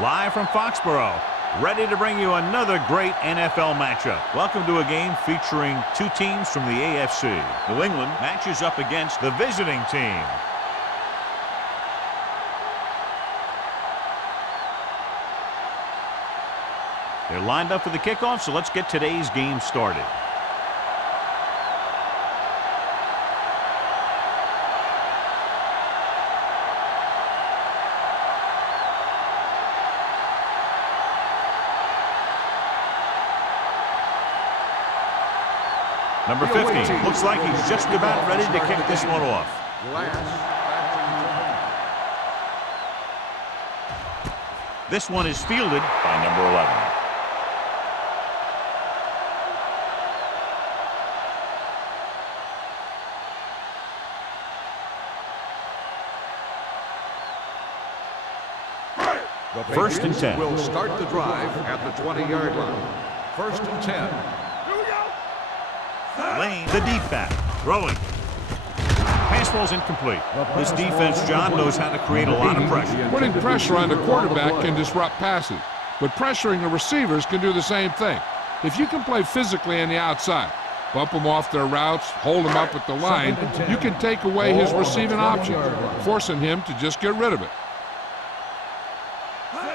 Live from Foxborough, ready to bring you another great NFL matchup. Welcome to a game featuring two teams from the AFC. New England matches up against the visiting team. They're lined up for the kickoff, so let's get today's game started. Number 15 looks like he's just about ready to kick this one off. This one is fielded by number 11. First and 10. Will start the drive at the 20-yard line. First and 10. Lane, the deep back, throwing. Pass ball's incomplete. This defense, John, knows how to create a lot of pressure. Putting pressure on the quarterback can disrupt passes, but pressuring the receivers can do the same thing. If you can play physically on the outside, bump them off their routes, hold them up at the line, you can take away his receiving options, forcing him to just get rid of it.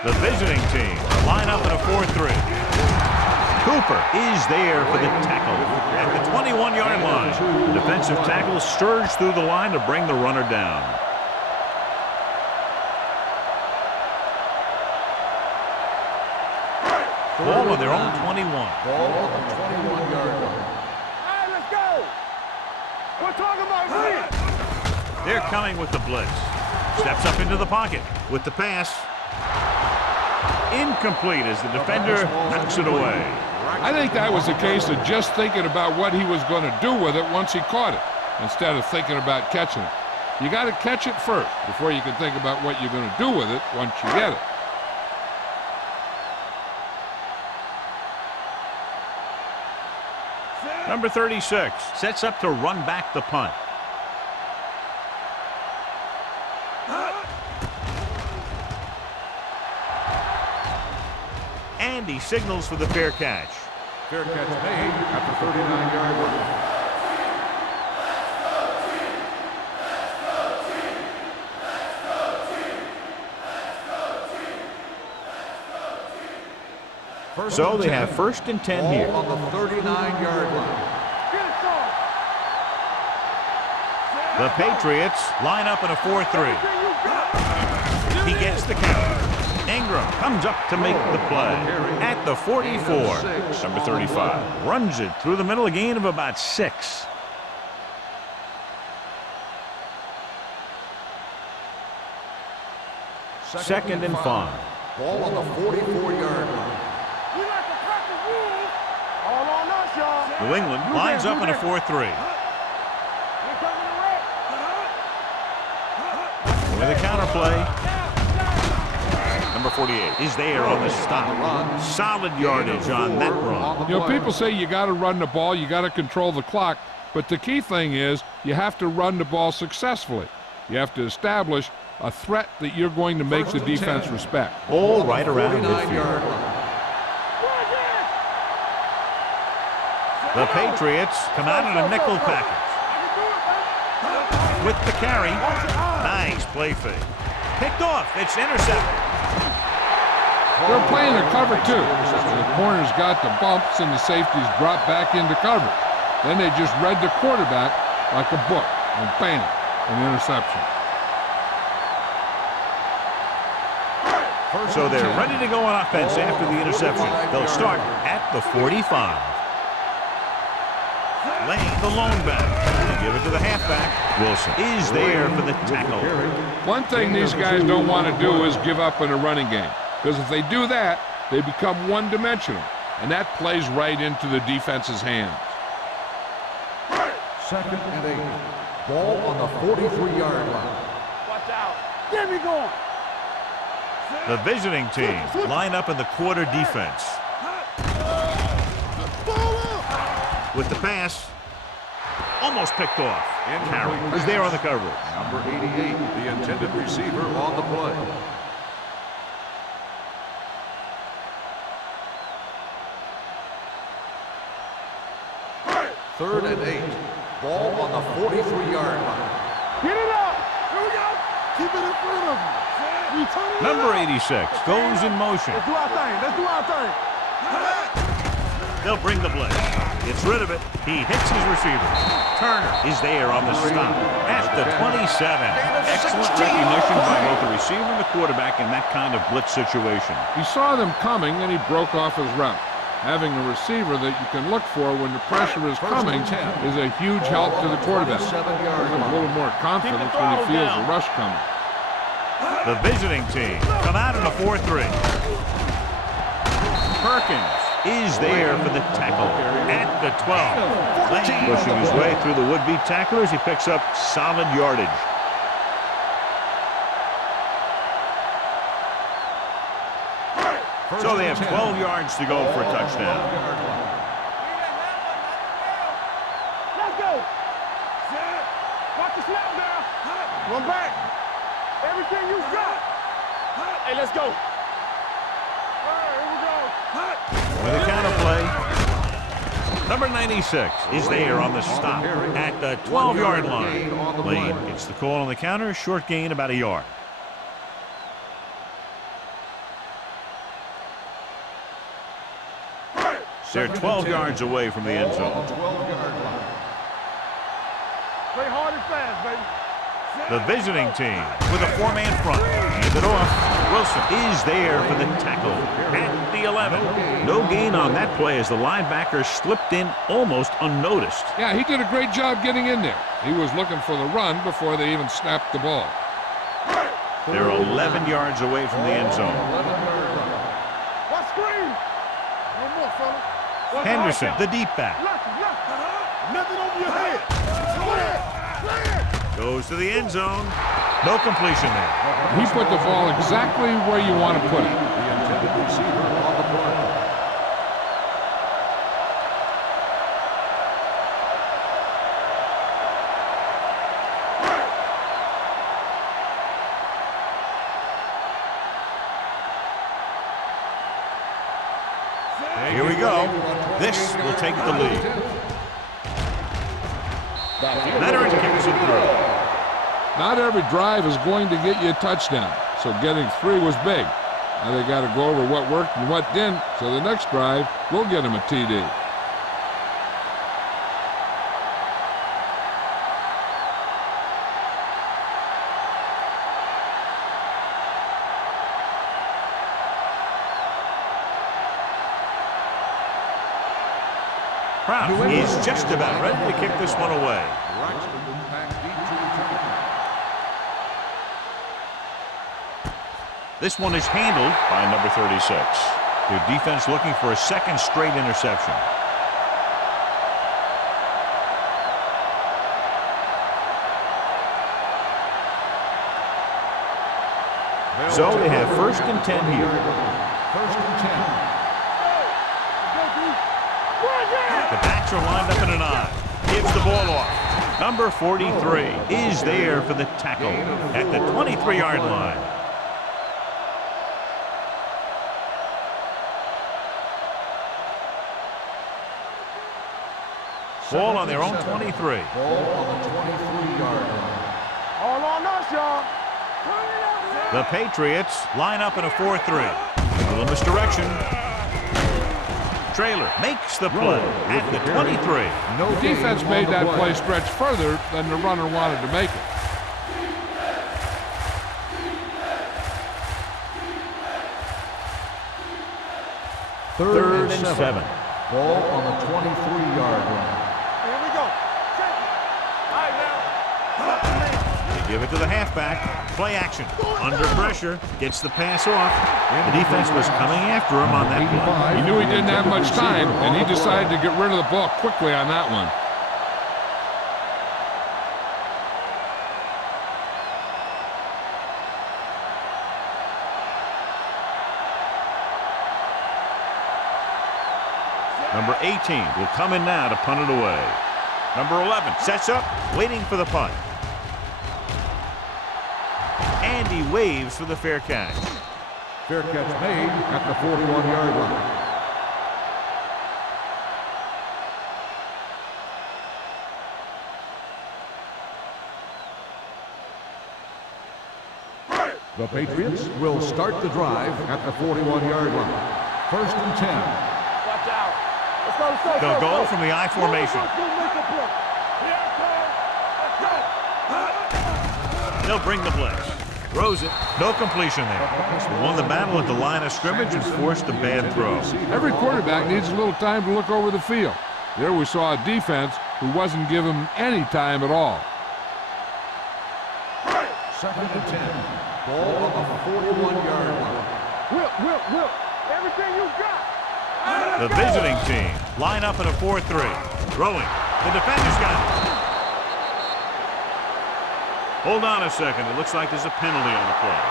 The visiting team line up in a 4-3. Cooper is there for the tackle at the 21-yard line. The defensive tackle surged through the line to bring the runner down. Ball on their own 21. Ball on the 21-yard line. All right, let's go. We're talking about me. They're coming with the blitz. Steps up into the pocket with the pass. Incomplete as the defender knocks it away. I think that was a case of just thinking about what he was going to do with it once he caught it, instead of thinking about catching it. You got to catch it first before you can think about what you're going to do with it once you get it. Number 36 sets up to run back the punt. And he signals for the fair catch. Fair catch made at the 39-yard line. So they have first and 10 here. On the 39-yard line. The Patriots line up in a 4-3. He gets the count. Ingram comes up to make the play at the 44. Number 35 runs it through the middle, a gain of about 6. Second and 5. Ball on the 44-yard line. We like to cut the rules. All on us, y'all. New England lines up in a 4-3. We're coming to With a counter play. Number 48 is there on the stop. Solid yardage on that run. You know, people say you got to run the ball, you got to control the clock, but the key thing is you have to run the ball successfully. You have to establish a threat that you're going to make the defense respect. All right around midfield. The Patriots come out in a nickel package. With the carry. Nice play fake. Picked off. It's intercepted. They're playing a cover two. The corners got the bumps and the safeties dropped back into cover. Then they just read the quarterback like a book, and bam, an interception. So they're ready to go on offense after the interception. They'll start at the 45. Lane, the lone back. They give it to the halfback. Wilson is there for the tackle. One thing these guys don't want to do is give up in a running game. Because if they do that, they become one-dimensional, and that plays right into the defense's hands. Second and 8. Ball on the 43-yard line. watch out. Get me going. The visiting team line up in the quarter defense. With the pass, almost picked off. Carroll is there on the coverage. Number 88, the intended receiver on the play. 3rd and 8. Ball on the 43-yard line. Get it up. Here we go. Keep it in front of you. Number 86 goes in motion. Let's do our thing. Let's do our thing. They'll bring the blitz. Gets rid of it. He hits his receiver. Turner is there on the stop at the 27. Excellent recognition by both the receiver and the quarterback in that kind of blitz situation. He saw them coming and he broke off his route. Having a receiver that you can look for when the pressure is coming is a huge help to the quarterback. Gives him a little more confidence when he feels the rush coming. The visiting team come out in a 4-3. Perkins is there for the tackle at the 12. Pushing his way through the would-be tacklers, he picks up solid yardage. So they have 12 yards to go for a touchdown. Let's go. Watch the snap now. Run back. Everything you got. Hey, let's go. All right, here we go. With a counter play, number 96 is there on the stop at the 12-yard line. Lane gets the call on the counter, short gain about a yard. They're 12 yards away from the end zone. Play hard and fast, baby. The visiting team with a 4-man front. Hand it off. Wilson is there for the tackle at the 11. No gain on that play as the linebacker slipped in almost unnoticed. Yeah, he did a great job getting in there. He was looking for the run before they even snapped the ball. They're 11 yards away from the end zone. What screen? No more, fella. Henderson, the deep back. Nothing over your head. Goes to the end zone. No completion there. He put the ball exactly where you want to put it. The intended receiver on the play. Here we go. This will take the lead. Leonard kicks it through. Not every drive is going to get you a touchdown, so getting 3 was big. Now they got to go over what worked and what didn't, so the next drive will get him a TD. Proud is just about ready to kick this one away. This one is handled by number 36. Their defense looking for a second straight interception. So they have 1st and 10 here. 1st and 10. The backs are lined up in an I. Gives the ball off. Number 43 is there for the tackle at the 23-yard line. Ball on their own 23. Ball on the 23-yard line. All on us, y'all. The Patriots line up in a 4-3. A little misdirection. Trailer makes the play at the 23. The defense made that play stretch further than the runner wanted to make it. Third and 7. Ball on the 23-yard line. Here we go. Check it. All right, now. They give it to the halfback. Play action. Under pressure. Gets the pass off. The defense was coming after him on that play. He knew he didn't have much time, and he decided to get rid of the ball quickly on that one. Number 18 will come in now to punt it away. Number 11 sets up, waiting for the punt. And he waves for the fair catch. Fair catch made at the 41-yard line. The Patriots will start the drive at the 41-yard line. First and 10. Watch out. Let's go, let's go. They'll go from the I formation. They'll bring the blitz. Throws it. No completion there. They won the battle at the line of scrimmage and forced a bad throw. Every quarterback needs a little time to look over the field. There we saw a defense who wasn't given any time at all. Second and 10. Ball on the 41-yard line. Whip. Everything you got. The visiting team line up in a 4-3. Throwing. The defender's got it. Hold on a second. It looks like there's a penalty on the play.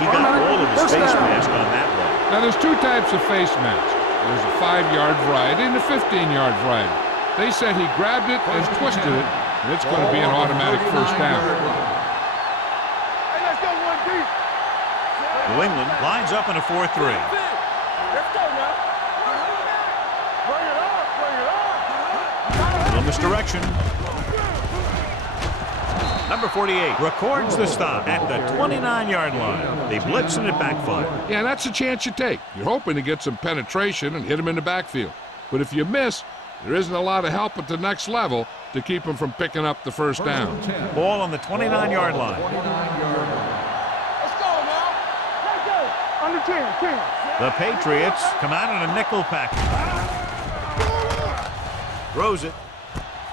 He got all of his face mask on that one. Now, there's two types of face masks. There's a 5-yard variety and a 15-yard variety. They said he grabbed it and twisted it, and it's going to be an automatic first down. Hey, let's go one deep. New England lines up in a 4-3. Let's go now. Bring it on. Little misdirection. Number 48 records the stop at the 29-yard line. They blitz and it backfire. Yeah, that's a chance you take. You're hoping to get some penetration and hit him in the backfield. But if you miss, there isn't a lot of help at the next level to keep him from picking up the first down. Ball on the 29-yard line. Let's go now. Let's go. Under 10. The Patriots come out in a nickel package. Throws it.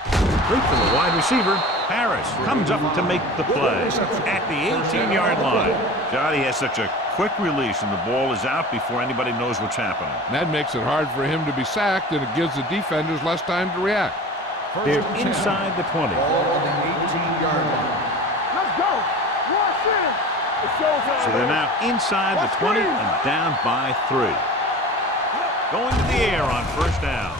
Complete to the wide receiver. Harris comes up to make the play at the 18-yard line. God, he has such a quick release, and the ball is out before anybody knows what's happening. And that makes it hard for him to be sacked, and it gives the defenders less time to react. They're inside the 20. Ball on the 18-yard line. Let's go. Watch in. It's showtime. So they're now inside the 20 and down by 3. Going to the air on first down.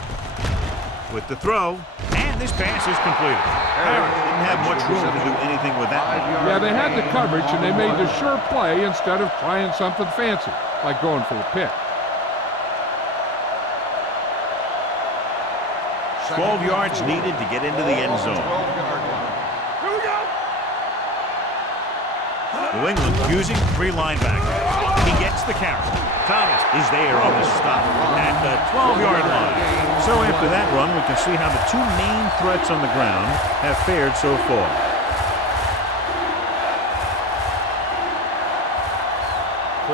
With the throw, and this pass is completed. Harris didn't have much room to do anything with that one. Yeah, they had the coverage, and they made the sure play instead of trying something fancy, like going for a pick. 12 yards needed to get into the end zone. Here we go. New England using 3 linebackers. He gets the carry. Thomas is there on the stop at the 12-yard line. So after that run, we can see how the 2 main threats on the ground have fared so far.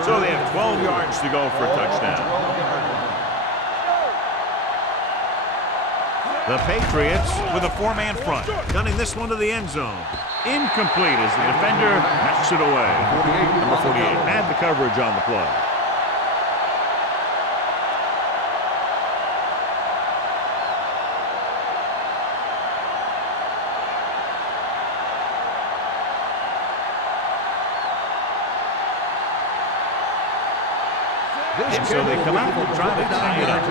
So they have 12 yards to go for a touchdown. The Patriots with a 4-man front, gunning this one to the end zone. Incomplete as the defender knocks it away. Number 48 had the coverage on the play. And so they come out and try to tie it up.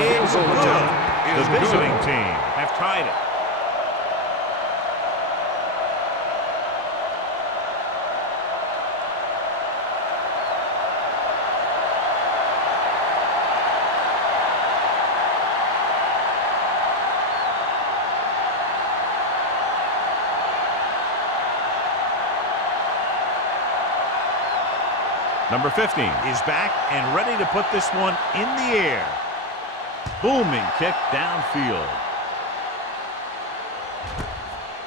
It's good. The visiting team have tied it. Number 15 is back and ready to put this one in the air. Booming kick downfield.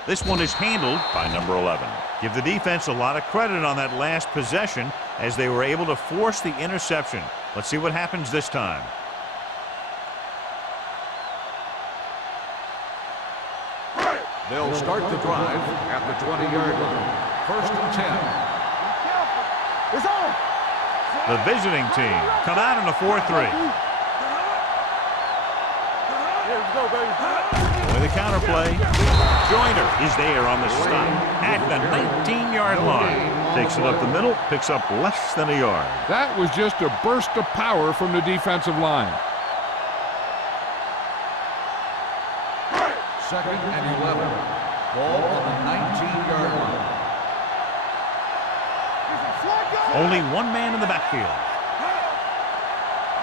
This one is handled by number 11. Give the defense a lot of credit on that last possession as they were able to force the interception. Let's see what happens this time. They'll start the drive at the 20-yard line. First and 10. It's on. The visiting team come out in a 4-3. Let's go, baby. With a counter play, Joyner is there on the stop at the 19-yard line. Takes it up the middle, picks up less than a yard. That was just a burst of power from the defensive line. Second and 11. Ball on the 19-yard line. Only one man in the backfield.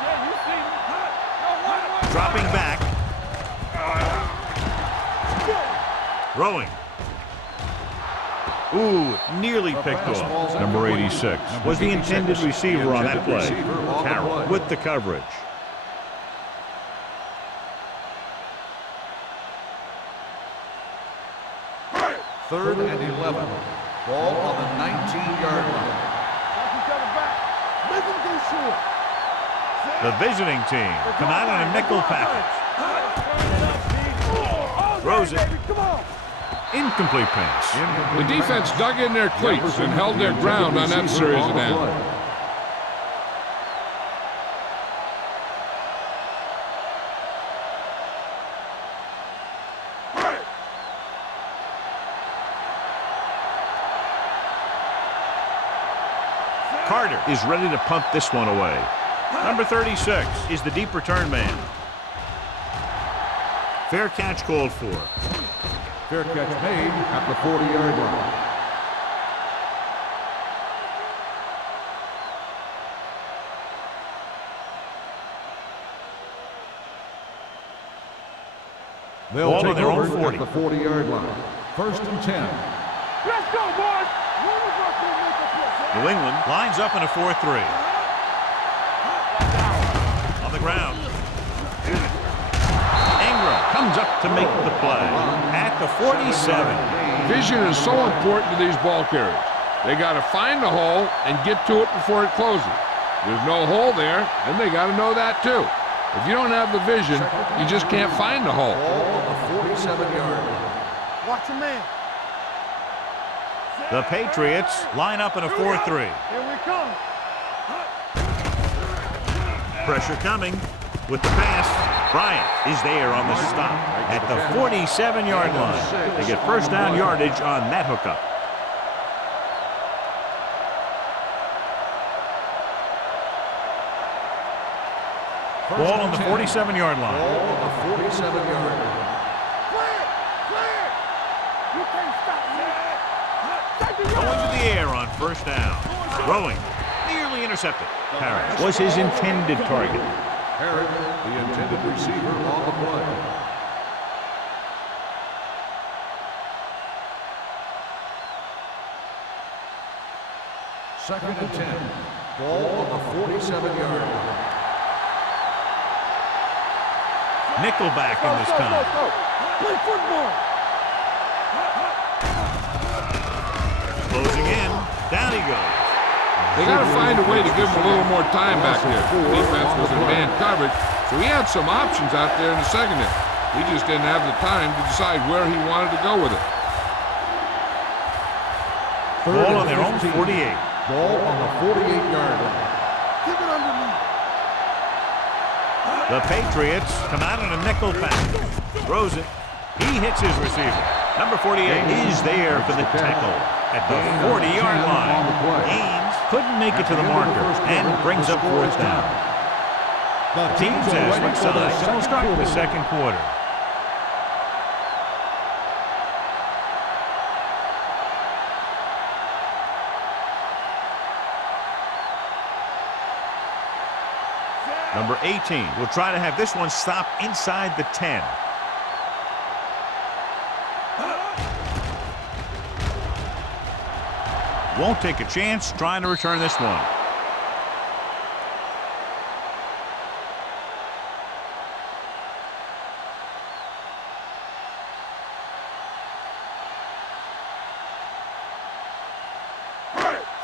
Yeah, you see me. Dropping back. Throwing. Ooh, nearly picked off. Number 86 was the intended receiver on that play. Carroll with the coverage. Third and 11. Ball on the 19-yard line. The visiting team come out in a nickel package. Throws it. Incomplete pass. The defense dug in their cleats and held their ground on that series of downs. Carter is ready to punt this one away. Number 36 is the deep return man. Fair catch called for. Fair catch made at the 40-yard line. They'll take their own over 40. at the 40-yard line. First and 10. Let's go, boys. New England lines up in a 4-3. On the ground. Ingram comes up to make the play at the 47. Vision is so important to these ball carriers. They got to find the hole and get to it before it closes. There's no hole there, and they got to know that too. If you don't have the vision, you just can't find the hole. Ball on the 47-yard line. Watch your man. The Patriots line up in a 4-3. Here we come. Pressure coming with the pass. Bryant is there on the stop at the 47-yard line. They get first down yardage on that hookup. Ball on the 47-yard line. Ball on the 47-yard line. Clear. You can't stop me. Going to the air on first down. Throwing. Nearly intercepted. Harris was his intended target. Herrick, the intended receiver on the play. Second and 10. Ball on the 47-yard line. Nickelback in this time. Play football. Closing in. Down he goes. They got to find a way to give him a little more time back there. Defense was in man coverage, so he had some options out there in the secondary. He just didn't have the time to decide where he wanted to go with it. Ball on their own 48. Ball on the 48-yard line. Keep it under me. The Patriots come out in a nickel pack. Throws it. He hits his receiver. Number 48 is there for the tackle at the 40-yard line. Haynes couldn't make it to the marker and brings up fourth down. The teams have switched sides and will start the second quarter. Number 18 will try to have this one stop inside the 10. Won't take a chance trying to return this one.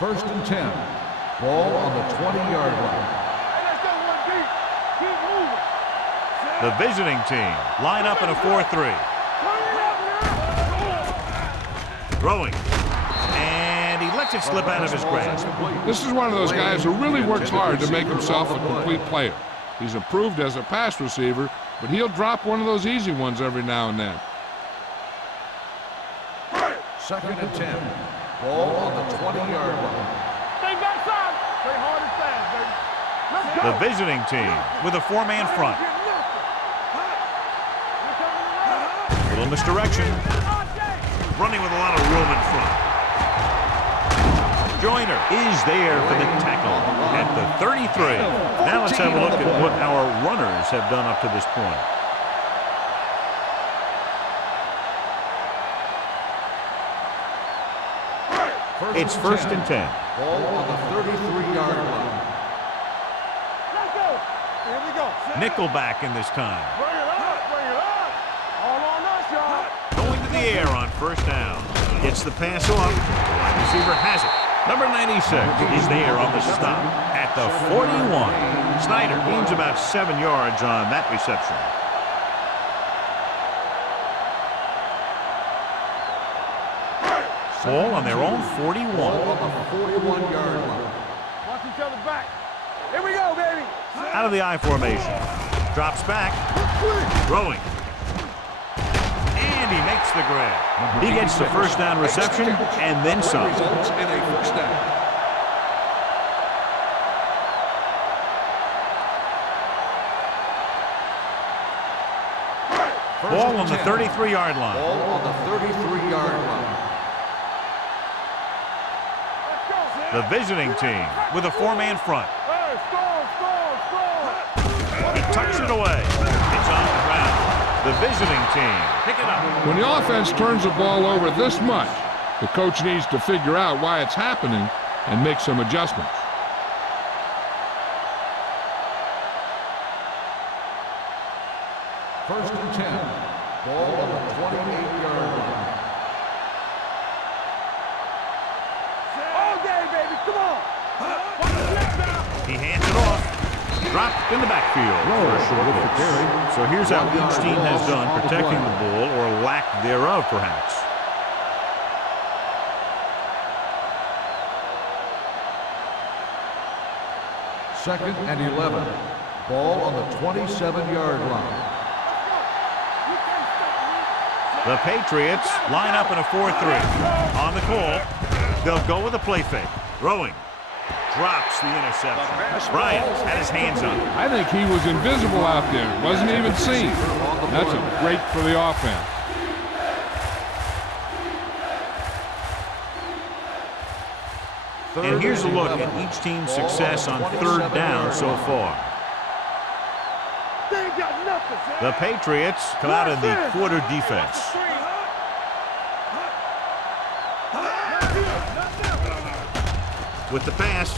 First and 10. Ball on the 20-yard line. The visiting team line up in a 4-3. Throwing. And he lets it slip out of his grasp. This is one of those guys who really works hard to make himself a complete player. He's improved as a pass receiver, but he'll drop one of those easy ones every now and then. Second and 10. Ball on the 20-yard line. Stay backside. Play hard and fast, baby. Let's go. The visiting team with a four-man front. Little misdirection. Running with a lot of room in front. Joyner is there for the tackle at the 33. Now let's have a look at what our runners have done up to this point. It's first and 10. Ball on the 33-yard line. Let's go. Here we go. Nickelback in this time. Bring it up. Bring it up. All on us, y'all. Going to the air on first down. Gets the pass off. The wide receiver has it. Number 96 is there on the stop at the 41. Snyder gains about 7 yards on that reception. Ball on their own 41. Ball on the 41-yard line. Watch each other back. Here we go, baby. Out of the I formation. Drops back. Throwing. And he makes the grab. He gets the first down reception and then some. Results in a first down. Ball on the 33-yard line. Ball on the 33-yard line. The visiting team with a 4-man front. Hey, score. He tucks it away. It's on the ground. The visiting team pick it up. When the offense turns the ball over this much, the coach needs to figure out why it's happening and make some adjustments. First and 10. Ball on the 28-yard line. All day, baby. Come on. Watch the snap now. He hands it off. Dropped in the backfield for a short loss. So here's how each team has done protecting the ball, or lack thereof, perhaps. Second and 11. Ball on the 27-yard line. The Patriots line up in a 4-3. On the call, they'll go with a play fake. Throwing. Drops the interception. Bryant had his hands on it. I think he was invisible out there. Wasn't even seen. That's a great for the offense. And here's a look at each team's success on third down so far. They ain't got nothing. The Patriots come out in the quarter defense. With the pass,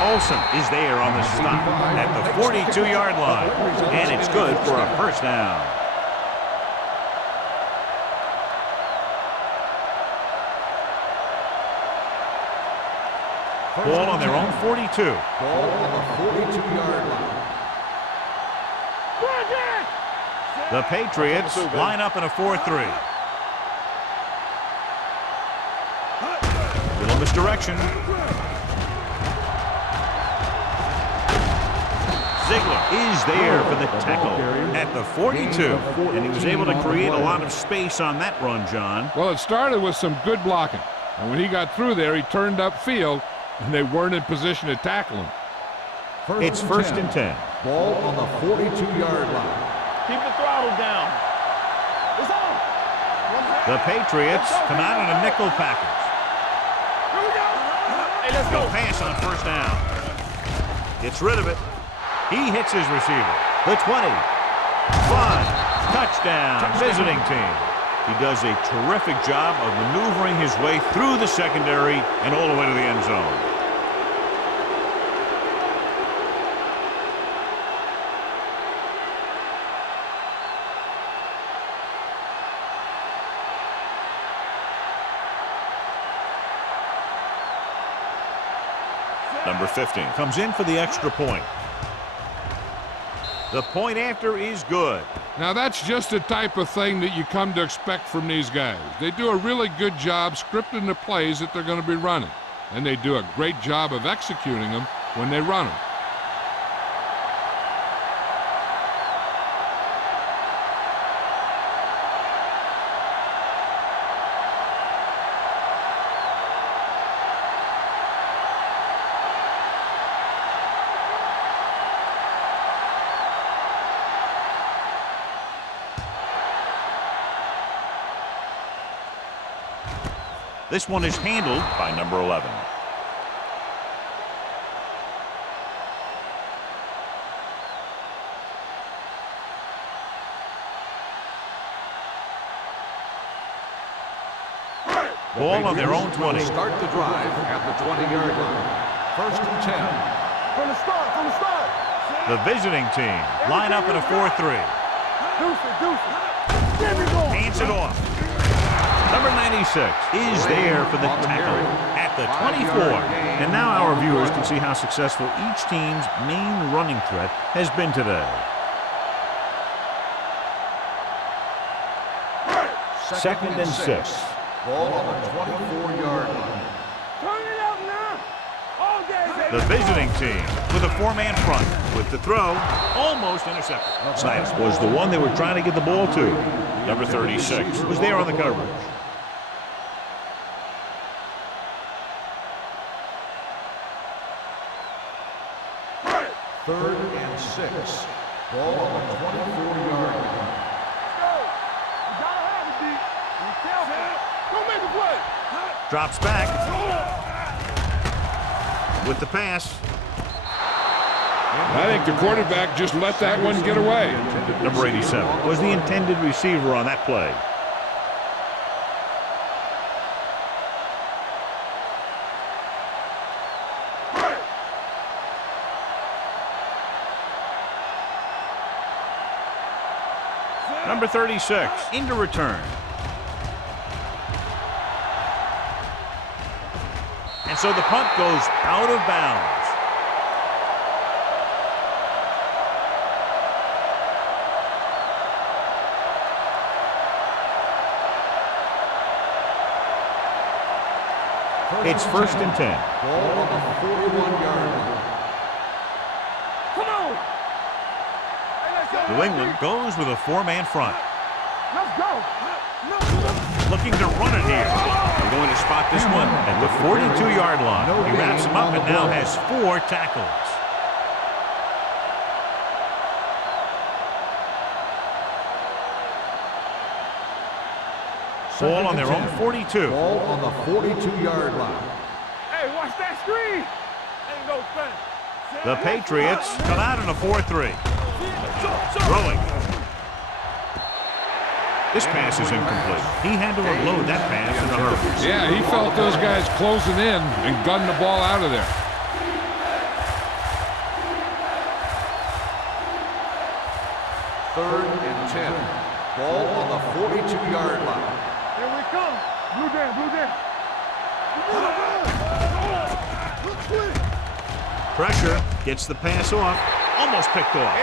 Olsen is there on the stop at the 42-yard line, and it's good for a first down. Ball on their own 42. Ball on the 42-yard line. The Patriots line up in a 4-3. Little misdirection. Ziegler is there for the tackle at the 42. And he was able to create a lot of space on that run, John. Well, it started with some good blocking. And when he got through there, he turned upfield, and they weren't in position to tackle him. It's first and 10. Ball on the 42-yard line. Keep the throttle down. It's on. The Patriots come out in a nickel package. Here we go. Hey, let's go. Pass on first down. Gets rid of it. He hits his receiver. The 20. 5. Touchdown. Visiting team. He does a terrific job of maneuvering his way through the secondary and all the way to the end zone. Number 15 comes in for the extra point. The point after is good. Now, that's just the type of thing that you come to expect from these guys. They do a really good job scripting the plays that they're going to be running, and they do a great job of executing them when they run them. This one is handled by number 11. Ball on their own 20. Start the drive at the 20-yard line. 1st and 10. From the start, from the start. The visiting team line up in a 4-3. Deuce it. There we go. Hands it off. Number 96 is there for the tackle at the 24. And now our viewers can see how successful each team's main running threat has been today. Second and 6. Ball on the 24-yard line. Turn it up now. All day, baby. The visiting team with a 4-man front. With the throw, almost intercepted. That was the one they were trying to get the ball to. Number 36 was there on the coverage. Third and 6. Ball on the 24-yard line. You gotta have it, D. Be careful. Don't make a play. Drops back. With the pass. I think the quarterback just let that one get away. Number 87 was the intended receiver on that play. Number 36 into return. And so the punt goes out of bounds. It's 1st and 10. Ball on the 41-yard line. Come on. Hey, let's go. New England goes with a 4-man front. Let's go. Looking to run it here. They're going to spot this one at the 42-yard line. He wraps him up and now has 4 tackles. Ball on their own 42. Ball on the 42-yard line. Hey, watch that screen. Ain't no thing. The Patriots come out in a 4-3. Throwing. This pass is incomplete. He had to unload that pass in a hurry. Yeah, he felt those guys closing in and gunned the ball out of there. Third and 10. Ball on the 42-yard line. Here we come. Blue down, blue down. Pressure gets the pass off. Almost picked off.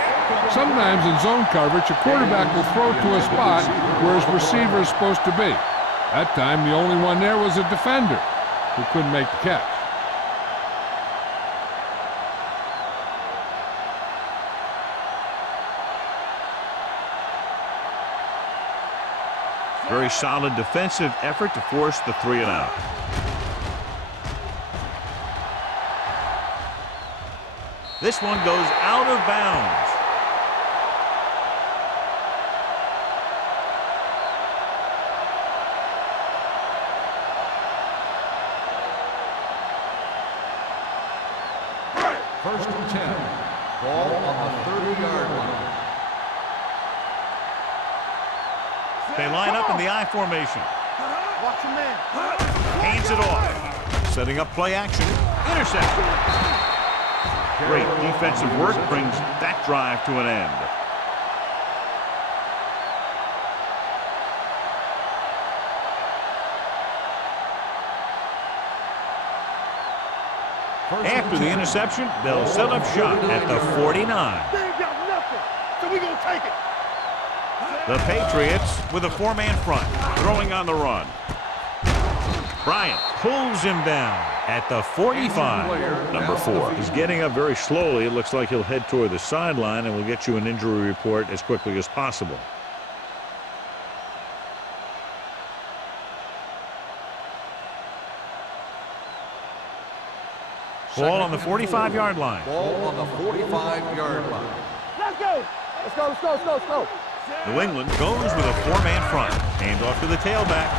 Sometimes in zone coverage, a quarterback will throw to a spot where his receiver is supposed to be. That time, the only one there was a defender who couldn't make the catch. Very solid defensive effort to force the 3-and-out. This one goes out of bounds. First and 10. Ball on the 30-yard line. They line up in the I formation. Watch your man. Hands it off. Setting up play action. Interception. Great defensive work brings that drive to an end. After the interception, they'll set up shop at the 49. They ain't got nothing, so we gonna take it. The Patriots with a 4-man front, throwing on the run. Bryant pulls him down at the 45. Number 4 is getting up very slowly. It looks like he'll head toward the sideline, and we'll get you an injury report as quickly as possible. Ball on the 45-yard line. Ball on the 45-yard line. Let's go. Let's go, let's go, let's go, let's go. New England goes with a 4-man front. Hand off to the tailback.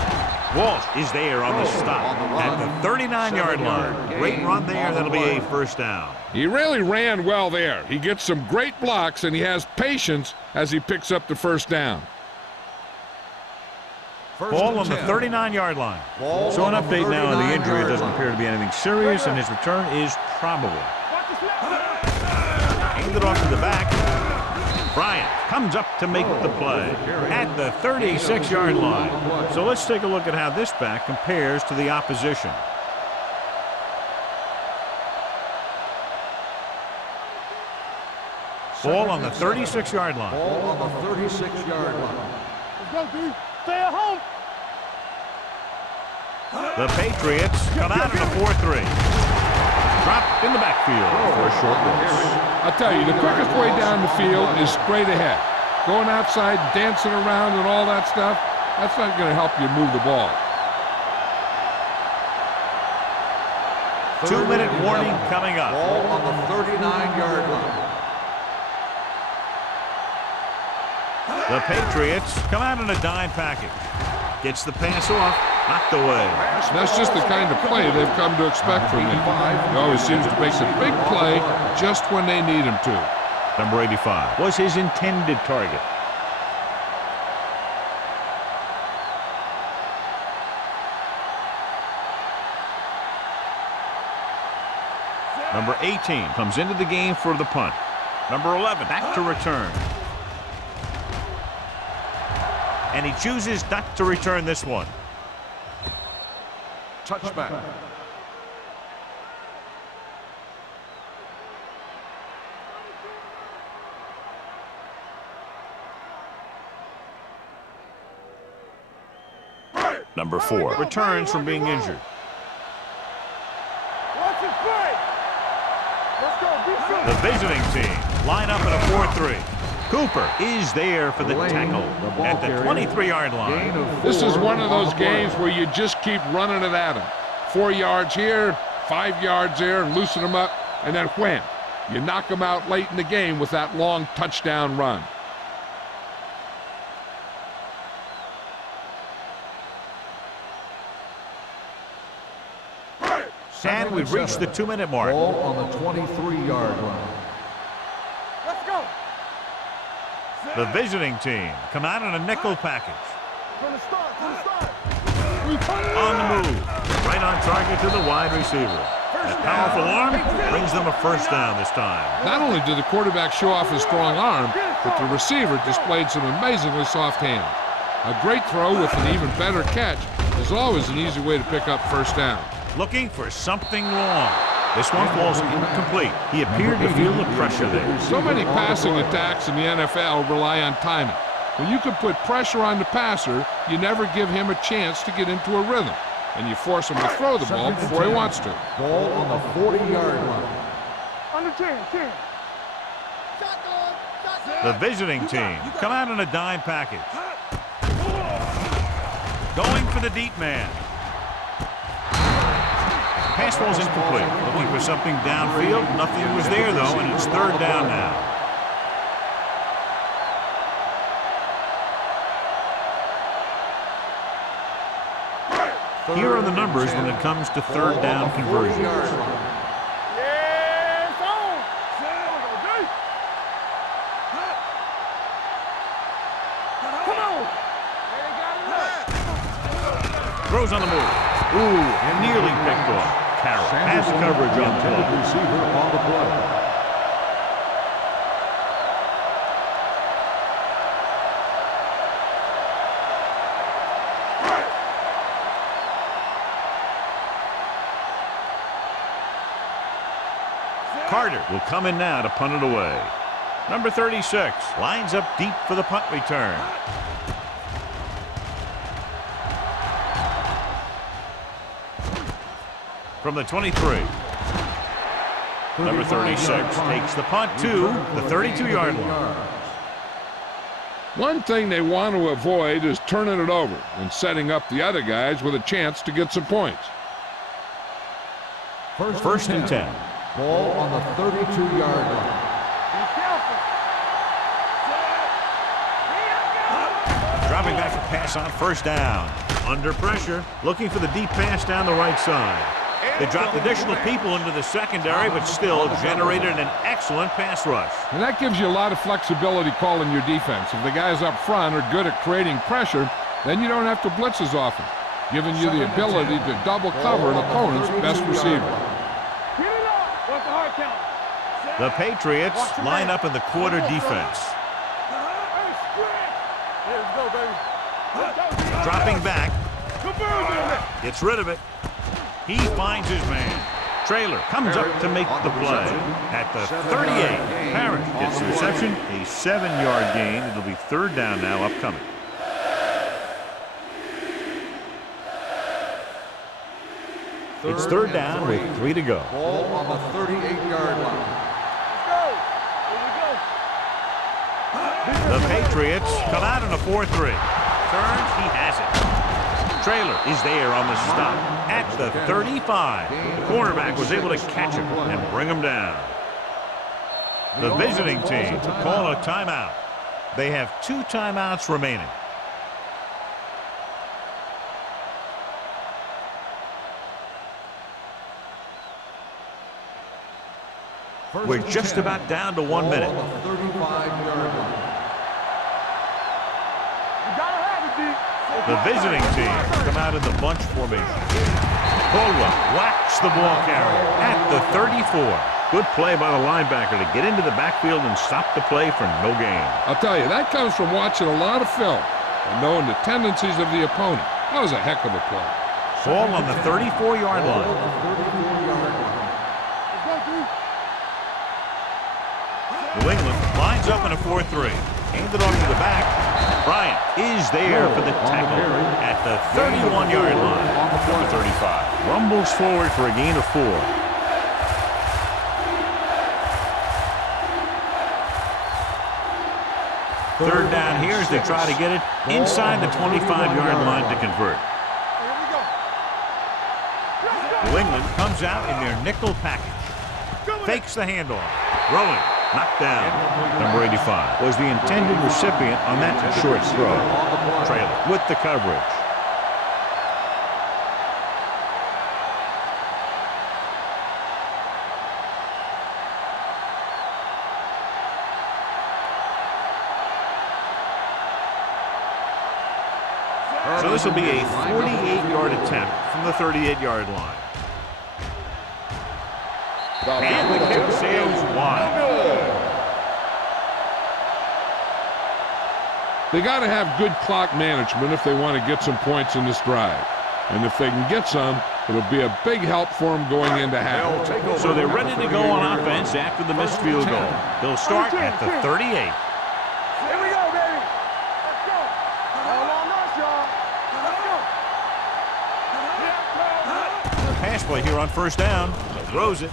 Walsh is there on the stop at the 39-yard line. Great run there. That'll be a first down. He really ran well there. He gets some great blocks, and he has patience as he picks up the first down. Ball on the 39-yard line. So an update now on the injury. It doesn't appear to be anything serious, and his return is probable. Aimed it off to the back. Bryant comes up to make the play at the 36-yard line. So let's take a look at how this back compares to the opposition. Ball on the 36-yard line. Ball on the 36-yard line. Let's go, D. Stay at home. The Patriots come out in a 4-3. Drop in the backfield for a short loss. I'll tell you, the quickest way down the field is straight ahead. Going outside, dancing around and all that stuff, that's not going to help you move the ball. 2-minute warning coming up. Ball on the 39-yard line. The Patriots come out in a dime package. Gets the pass off, knocked away. That's just the kind of play they've come to expect from him. He always seems to make a big play just when they need him to. Number 85 was his intended target. Number 18 comes into the game for the punt. Number 11 back to return. And he chooses not to return this one. Touchback. Number 4 returns from being injured. Watch it play. Let's go. Be The visiting team line up in a 4-3. Cooper is there for the tackle at the 23-yard line. This is one of those games where you just keep running it at him. 4 yards here, 5 yards there, and loosen them up, and then wham. You knock them out late in the game with that long touchdown run. And we've reached the 2-minute mark. Ball on the 23-yard line. Let's go. The visiting team come out in a nickel package. From the start. On the move. Right on target to the wide receiver. That powerful arm brings them a first down this time. Not only did the quarterback show off his strong arm, but the receiver displayed some amazingly soft hands. A great throw with an even better catch is always an easy way to pick up first down. Looking for something long. This one falls incomplete. He appeared to feel the pressure there. So many passing attacks in the NFL rely on timing. When you can put pressure on the passer, you never give him a chance to get into a rhythm, and you force him to throw the ball before he wants to. Ball on the 40-yard line. Under 10. The visiting team come out in a dime package. Going for the deep man. Pass ball's incomplete. Looking for something downfield. Nothing was there, though, and it's third down now. Here are the numbers when it comes to third down conversions. Yeah, it's on. Come on. Throws on the move. Ooh, and nearly picked off. Carroll has coverage on the play. Receiver on the play. Carter will come in now to punt it away. Number 36 lines up deep for the punt return. From the 23. Number 36 takes the punt to the 32-yard line. One thing they want to avoid is turning it over and setting up the other guys with a chance to get some points. First and 10. Ball on the 32-yard line. Dropping back to pass on first down. Under pressure, looking for the deep pass down the right side. They dropped additional people into the secondary, but still generated an excellent pass rush. And that gives you a lot of flexibility calling your defense. If the guys up front are good at creating pressure, Then you don't have to blitz as often, giving you the ability to double cover an opponent's best receiver. Get it up. What's the hard count? The Patriots line up in the quarter defense. Hey, stretch. Yeah, let's go, baby. Let's go. Dropping back, Conversion. gets rid of it. He finds his man. Trailer comes up to make the play at the 38. Parrish gets the reception, a 7-yard gain. It'll be third down now upcoming. It's third down with 3 to go. Ball on the 38-yard line. Let's go. Here we go. The Patriots come out in a 4-3. Turns, he has it. Trailer is there on the stop at the 35. The cornerback was able to catch him and bring him down. The visiting team call a timeout. They have 2 timeouts remaining. We're just about down to 1 minute. Ball on the 35-yard line. You gotta have it, D. The visiting team come out in the bunch formation. Caldwell whacks the ball carrier at the 34. Good play by the linebacker to get into the backfield and stop the play for no gain. I'll tell you, that comes from watching a lot of film and knowing the tendencies of the opponent. That was a heck of a play. Ball on the 34-yard line. Let's go, D. New England lines up in a 4-3. Handed off to the back. Bryant is there for the tackle at the 31-yard line. Number 35 rumbles forward for a gain of 4. Third down here as they try to get it inside the 25-yard line to convert. Here we go. New England comes out in their nickel package. Fakes the handoff. Throwing. Knocked down. Number 85 was the intended recipient on that short throw. Trailer with the coverage. So this will be a 48-yard attempt from the 38-yard line. And the kick sails wide. They got to have good clock management if they want to get some points in this drive. And if they can get some, it'll be a big help for them going into half. So they're ready to go on offense after the missed field goal. They'll start at the 38. Here we go, baby. Let's go. Hold on us, y'all. Let's go. Pass play here on first down. Throws it.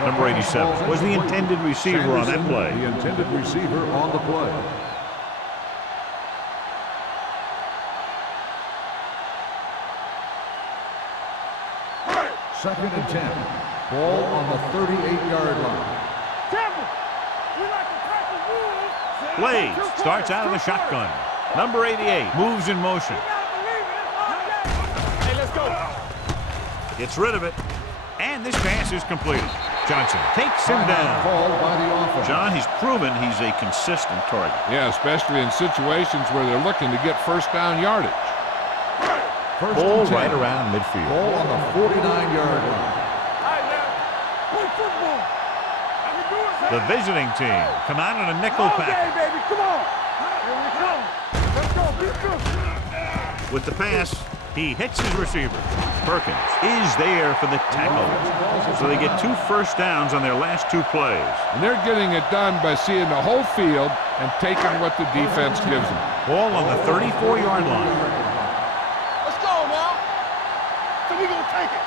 Number 87 was the intended receiver on that play. The intended receiver on the play. Second and 10. Ball on the 38-yard line. Temple. We like to crack the rules. Blaze starts out of the shotgun. Number 88 moves in motion. Hey, let's go. Gets rid of it. And this pass is completed. Johnson takes him down. Called by the offense. John, he's proven he's a consistent target. Yeah, especially in situations where they're looking to get first down yardage. First Ball and 10. right around midfield. Ball on the 49-yard line. All right, now. Play football. I can do it, The visiting team come out in a nickel Okay, pack. baby. Come on. Here we come. Let's go. Be good. With the pass, he hits his receiver. Perkins is there for the tackle. So they get 2 first downs on their last 2 plays. And they're getting it done by seeing the whole field and taking what the defense gives them. Ball on the 34-yard line. Let's go now. So we gonna take it.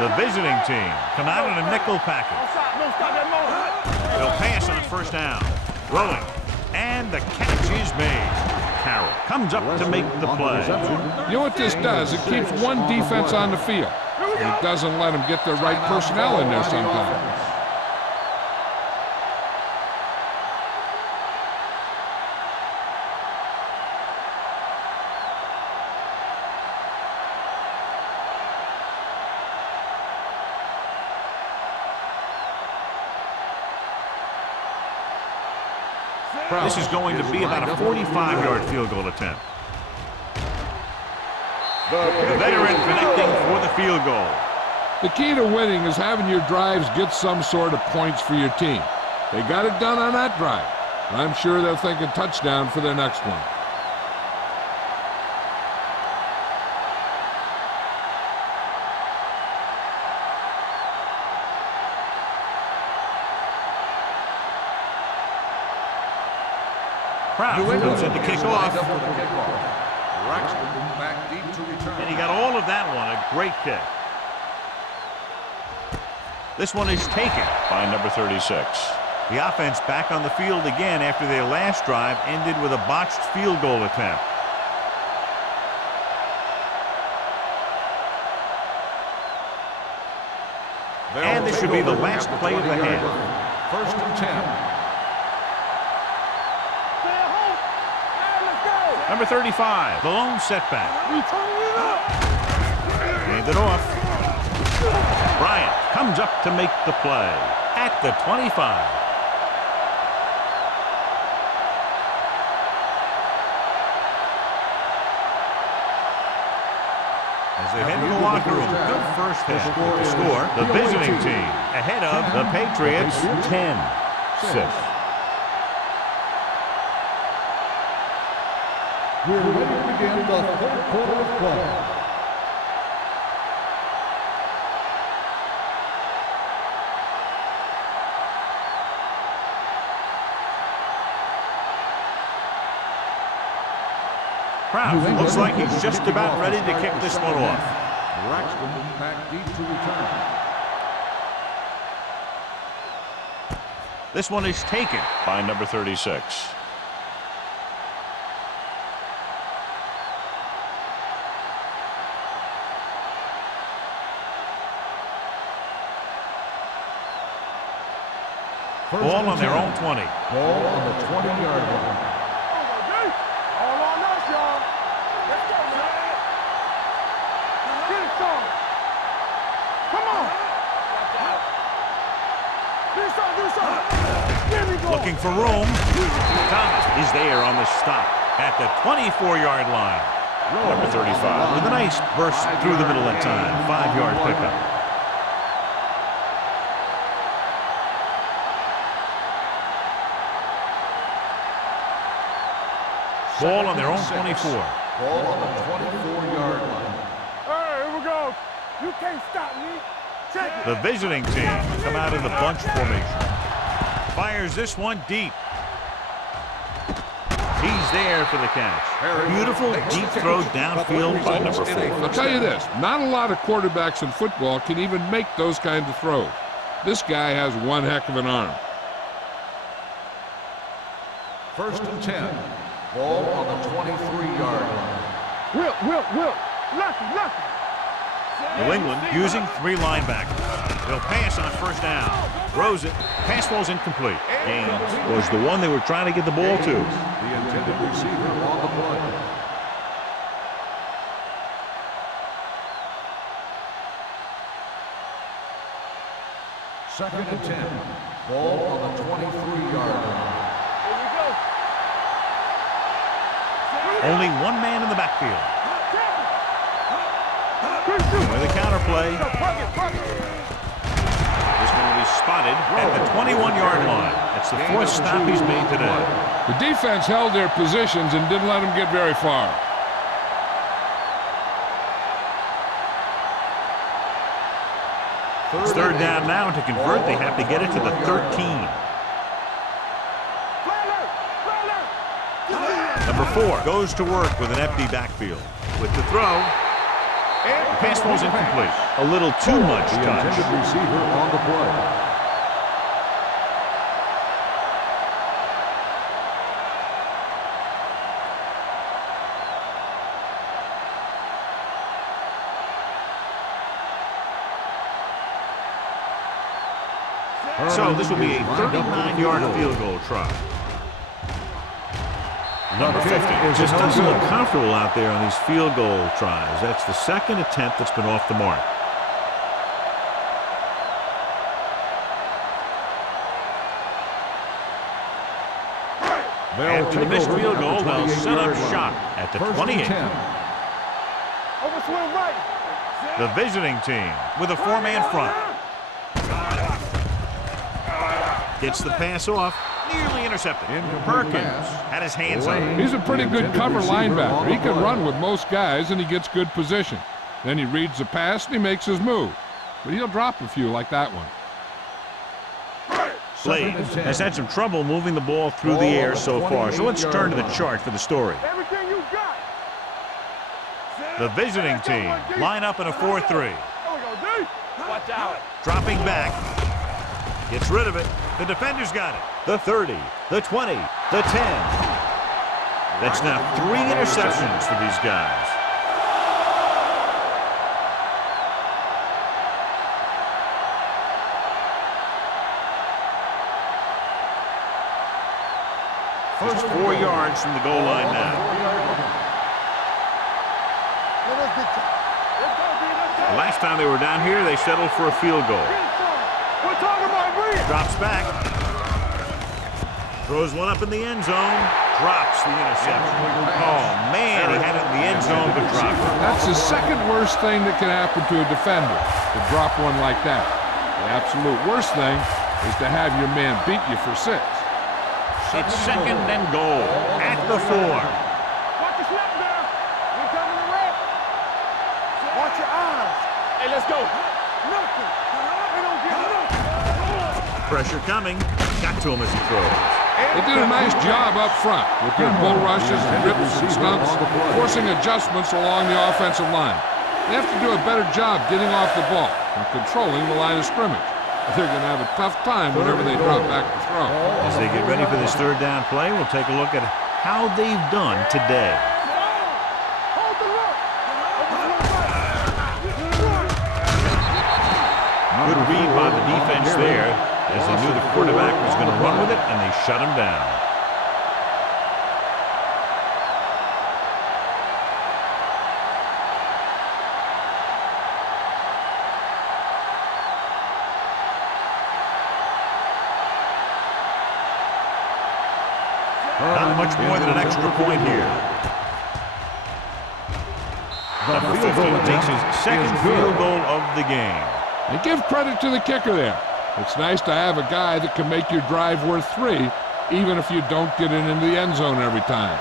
The visiting team come out in a nickel package. Outside. No, stop that motion. They'll pass on first down. Throwing. And the catch is made. Carroll comes up to make the play. You know what this does? It keeps one defense on the field. And it doesn't let them get the right personnel in there sometimes. This is going to be about a 45-yard field goal attempt. The veteran connecting for the field goal. The key to winning is having your drives get some sort of points for your team. They got it done on that drive. I'm sure they're thinking touchdown for their next one. Kraft moves in to kick off. Back deep to return. And he got all of that one. A great kick. This one is taken by number 36. The offense back on the field again after their last drive ended with a botched field goal attempt. And this should be the last play of the half. First and 10. Number 35, the lone setback. Hand it off. Bryant comes up to make the play at the 25. As they head to the locker room, good first half. To score, the visiting team ahead of the Patriots 10-6. We're ready to begin the third quarter of play. Kraft looks like he's just about ready to kick this one off. Braxton back deep to return. This one is taken by number 36. Ball on their own 20. Ball on the 20-yard line. All on us, y'all. Let's go, man. Get it, son. Come on. Do something. Here we go. Looking for room. Thomas is there on the stop at the 24-yard line. Number 35 with a nice burst through the middle at time. 5-yard pickup. Ball on their own 24. Ball on the 24-yard line. Hey, here we go. You can't stop me. Check it. The visiting team come out in the bunch formation. Fires this one deep. He's there for the catch. Beautiful deep throw downfield by number 4. I'll tell you this, not a lot of quarterbacks in football can even make those kinds of throws. This guy has one heck of an arm. First and 10. Ball on the 23-yard line. Will. Lucky. New England using 3 linebackers. They'll pass on first down. Throws it. Pass ball's incomplete. Gaines was the one they were trying to get the ball to. The intended receiver on the play. Second and 10. Ball on the 23-yard line. Only one man in the backfield. With a counter play. This one will be spotted at the 21-yard line. That's the 4th stop he's made today. The defense held their positions and didn't let them get very far. It's third down now, and to convert, they have to get it to the 13. Number 4 goes to work with an empty backfield. With the throw, the pass ball's incomplete. A little too much The touch. intended receiver on the play. So this will be a 39-yard field goal try. Number 50 just doesn't look comfortable out there on these field goal tries. That's the second attempt that's been off the mark. And with the missed field goal, they'll set up shop at the 28. Overswing right. The visiting team with a four-man front. Gets the pass off. Nearly intercepted. Perkins had his hands on it. He's a pretty good cover linebacker. He can run with most guys, and he gets good position. Then he reads the pass, and he makes his move. But he'll drop a few like that one. Slade has had some trouble moving the ball through the air so far, so let's turn to the chart for the story. Everything you got. The visiting team line up in a 4-3. There we go, D. Watch out. Dropping back. Gets rid of it. The defender's got it. The 30, the 20, the 10. That's now 3 interceptions for these guys. Just 4 yards from the goal line now. The last time they were down here, they settled for a field goal. We're talking about Reed. Drops back. Throws one up in the end zone. Drops the interception. Oh, man, he had it in the end zone, but dropped it. That's the second worst thing that can happen to a defender, to drop one like that. The absolute worst thing is to have your man beat you for 6. It's second and goal at the 4. Watch your snap there. We coming to red. Watch your eyes. Hey, let's go. Nothing. They don't get nothing. Pressure coming. Got to him as he throws. They did a nice job up front with their bull rushes and rips and stunts, forcing adjustments along the offensive line. They have to do a better job getting off the ball and controlling the line of scrimmage. They're going to have a tough time whenever they drop back to throw. As they get ready for this third down play, we'll take a look at how they've done today. Good read by the defense there, as they knew the quarterback was going to run with it, and they shut him down. Not much more than an extra point here. Number 15 takes his second field goal of the game. And give credit to the kicker there. It's nice to have a guy that can make your drive worth 3, even if you don't get it into the end zone every time.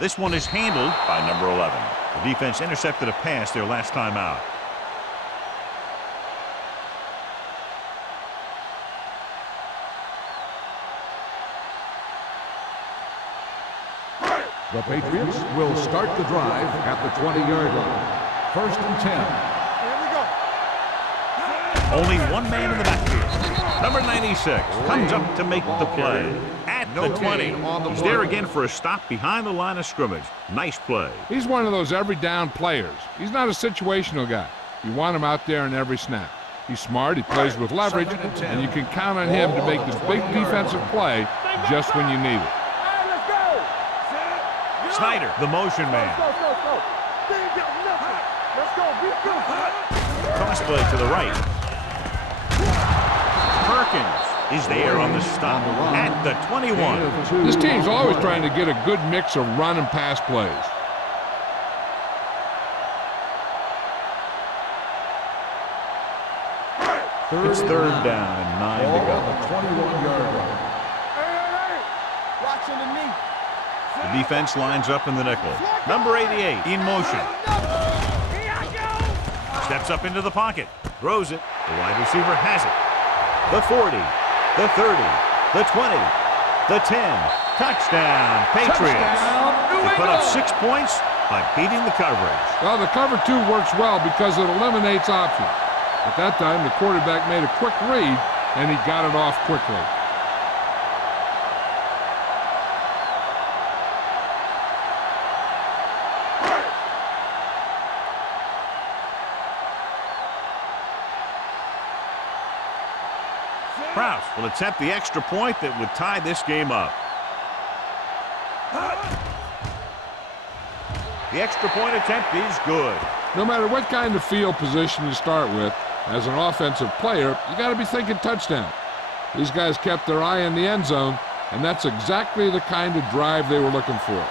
This one is handled by number 11. The defense intercepted a pass their last time out. The Patriots will start the drive at the 20-yard line. 1st and 10. Here we go. Only one man in the backfield. Number 96 comes up to make the play at the 20. He's there again for a stop behind the line of scrimmage. Nice play. He's one of those every down players. He's not a situational guy. You want him out there in every snap. He's smart, he plays with leverage, and you can count on him to make this big defensive play just when you need it. Hey, let's go. Snyder, the motion man. Go. They ain't got nothing. Let's go. Be good. Cross play to the right. Perkins is there on the stop at the 21. This team's always trying to get a good mix of run and pass plays. It's third down and 9 to go. 21-yard line. Hey. Watching the knee. The defense lines up in the nickel. Number 88 in motion. Here I go. Steps up into the pocket. Throws it. The wide receiver has it. The 40, the 30, the 20, the 10. Touchdown, Patriots. They put up 6 points by beating the coverage. Well, the cover 2 works well because it eliminates options. At that time, the quarterback made a quick read, and he got it off quickly. Kraus will attempt the extra point that would tie this game up. The extra point attempt is good. No matter what kind of field position you start with, as an offensive player, you got to be thinking touchdown. These guys kept their eye on the end zone, and that's exactly the kind of drive they were looking for.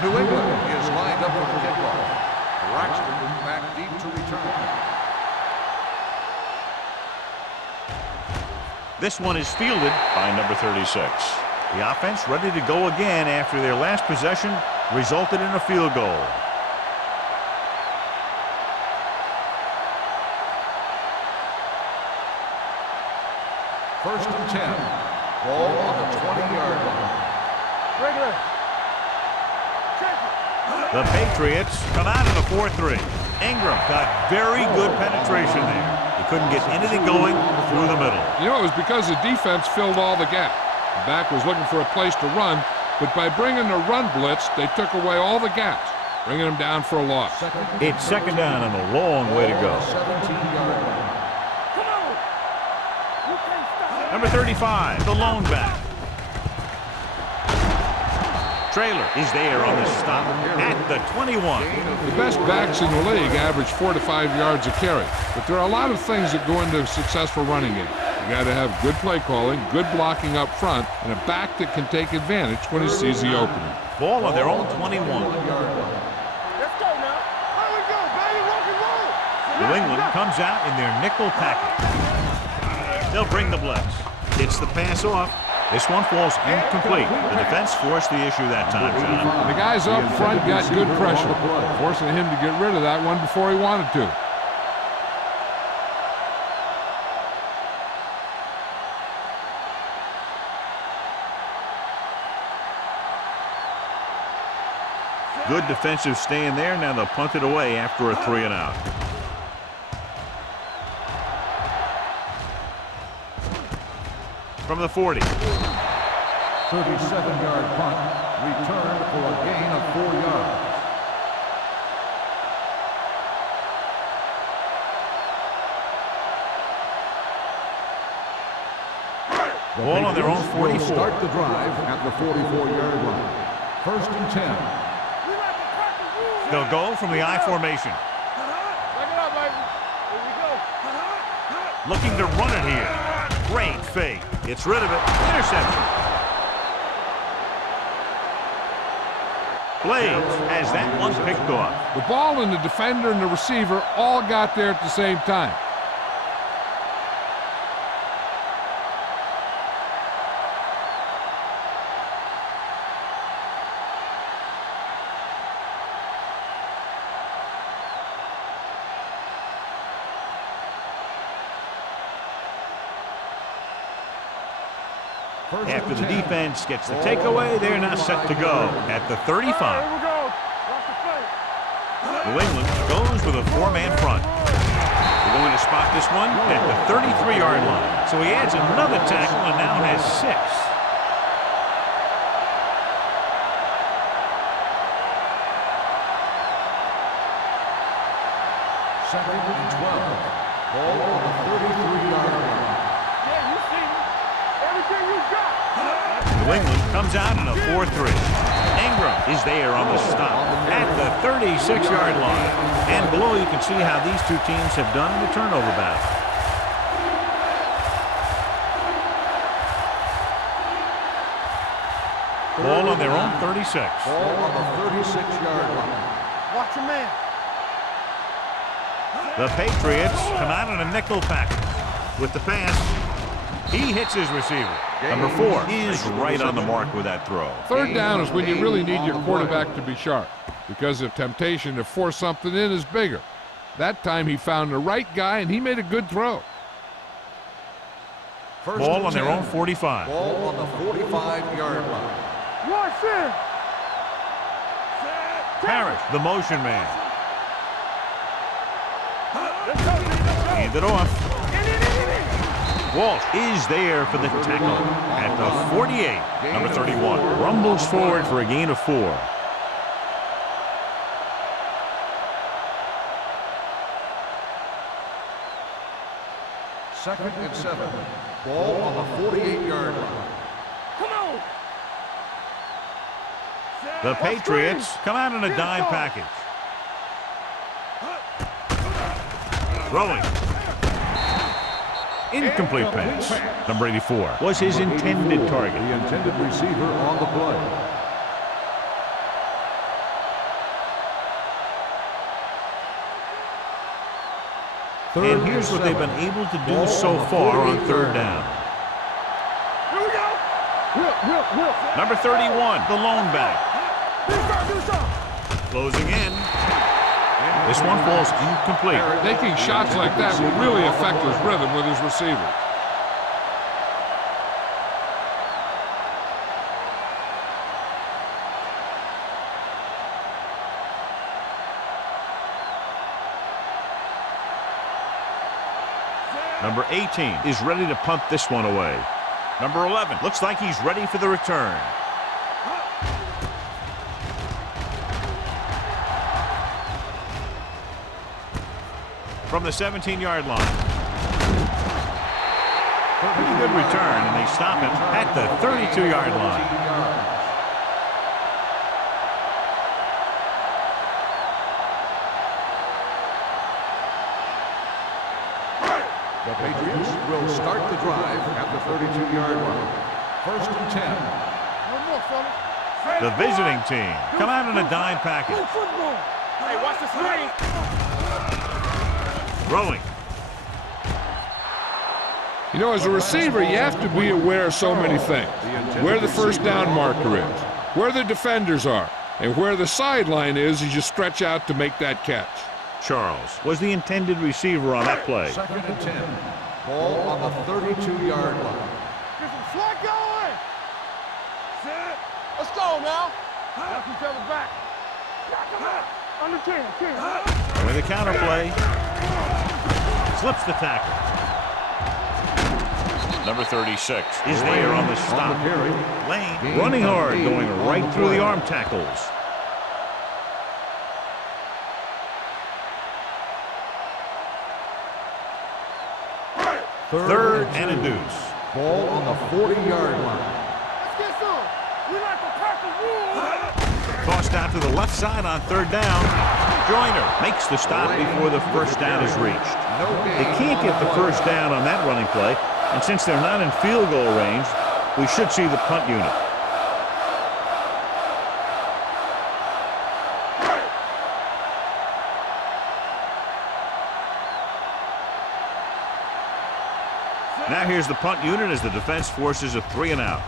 New England is lined up for the kickoff. Braxton back deep to return. This one is fielded by number 36. The offense ready to go again after their last possession resulted in a field goal. First and 10. Ball on the 20-yard line. Regular. The Patriots come out in a 4-3. Ingram got very good penetration there. He couldn't get anything going through the middle. You know, it was because the defense filled all the gap. The back was looking for a place to run, but by bringing the run blitz, they took away all the gaps, bringing them down for a loss. It's second down and a long way to go. 17-yard line. Come on. You can't stop. Number 35, the lone back. Trailer is there on the stop at the 21. The best backs in the league average 4 to 5 yards a carry, but there are a lot of things that go into a successful running game. You got to have good play calling, good blocking up front, and a back that can take advantage when he sees the opening. Ball on their own 21. Let's go now. Here we go, baby. Rock and roll. New England comes out in their nickel package. They'll bring the blitz. Gets the pass off. This one falls incomplete. The defense forced the issue that time, John. The guys up front got good pressure, forcing him to get rid of that one before he wanted to. Good defensive stand there. Now they'll punt it away after a 3-and-out. From the 40. 37-yard punt, returned for a gain of 4 yards. Ball on their own 44. Start the drive at the 44-yard line. First and 10. They'll go from the I formation. Back it up, baby. Here we go. Looking to run it here. Great fake. Gets rid of it. Interception. Blades has that one picked off. The ball and the defender and the receiver all got there at the same time. After the defense gets the takeaway, they're now set to go at the 35. Here we go. Watch the play. New England goes with a 4-man front. They're going to spot this one at the 33-yard line. So he adds another tackle and now has 6. Second and 12. Ball on the 33-yard line. Yeah, you see me. Everything you got. New England comes out in a 4-3. Ingram is there on the stop at the 36-yard line. And below you can see how these two teams have done in the turnover battle. Ball on their own 36. Ball on the 36-yard line. Watch your man. The Patriots come out in a nickel package. With the pass, he hits his receiver. Number 4 is right on the mark with that throw. Third down is when you really need your quarterback to be sharp, because the temptation to force something in is bigger. That time he found the right guy and he made a good throw. Ball on their own 45. Ball on the 45-yard line. Watch it. Parrish, the motion man. Let's go. Hand it off. Walsh is there for the tackle at the 48. Number 31 rumbles forward for a gain of 4. Second and 7. Ball on the 48-yard line. Come on. The Patriots come out in a dime package. Throwing. Incomplete pass. Number 84 was his intended target. The intended receiver on the play. And here's what they've been able to do so far on third down. Here we go. Whip. Number 31, the lone back. Do something. Closing in. This one falls incomplete. Making shots like that will really affect his rhythm with his receivers. Number 18 is ready to punt this one away. Number 11 looks like he's ready for the return. From the 17-yard line. Pretty good return, and they stop him at the 32-yard line. The Patriots will start the drive at the 32-yard line. First and 10. One more, fellas. The visiting team come out in a dime package. Play football. Hey, watch the screen. Throwing. You know, as a receiver, you have to be aware of so many things. Where the first down marker is, where the defenders are, and where the sideline is as you stretch out to make that catch. Charles was the intended receiver on that play. Second and 10. Ball on the 32-yard line. Get some slack going. Set. Let's go now. Knock each other back. Come on. Under 10. With a counter play. Slips the tackle. Number 36 is there on the stop. Lane running hard, going right through the arm tackles. Third and a deuce. Ball on the 40-yard line. Let's get some. We like the Packers rule. Tossed out to the left side on third down. Joyner makes the stop before the first down is reached. They can't get the first down on that running play, and since they're not in field goal range, we should see the punt unit. Now here's the punt unit as the defense forces a 3-and-out.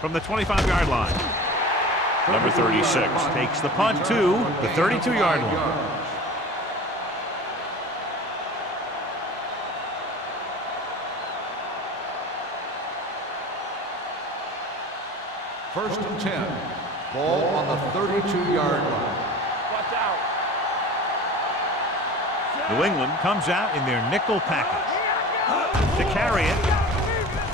From the 25-yard line. Number 36 takes the punt to the 32-yard line. First and 10. Ball on the 32-yard line. Watch out. New England comes out in their nickel package. To carry it.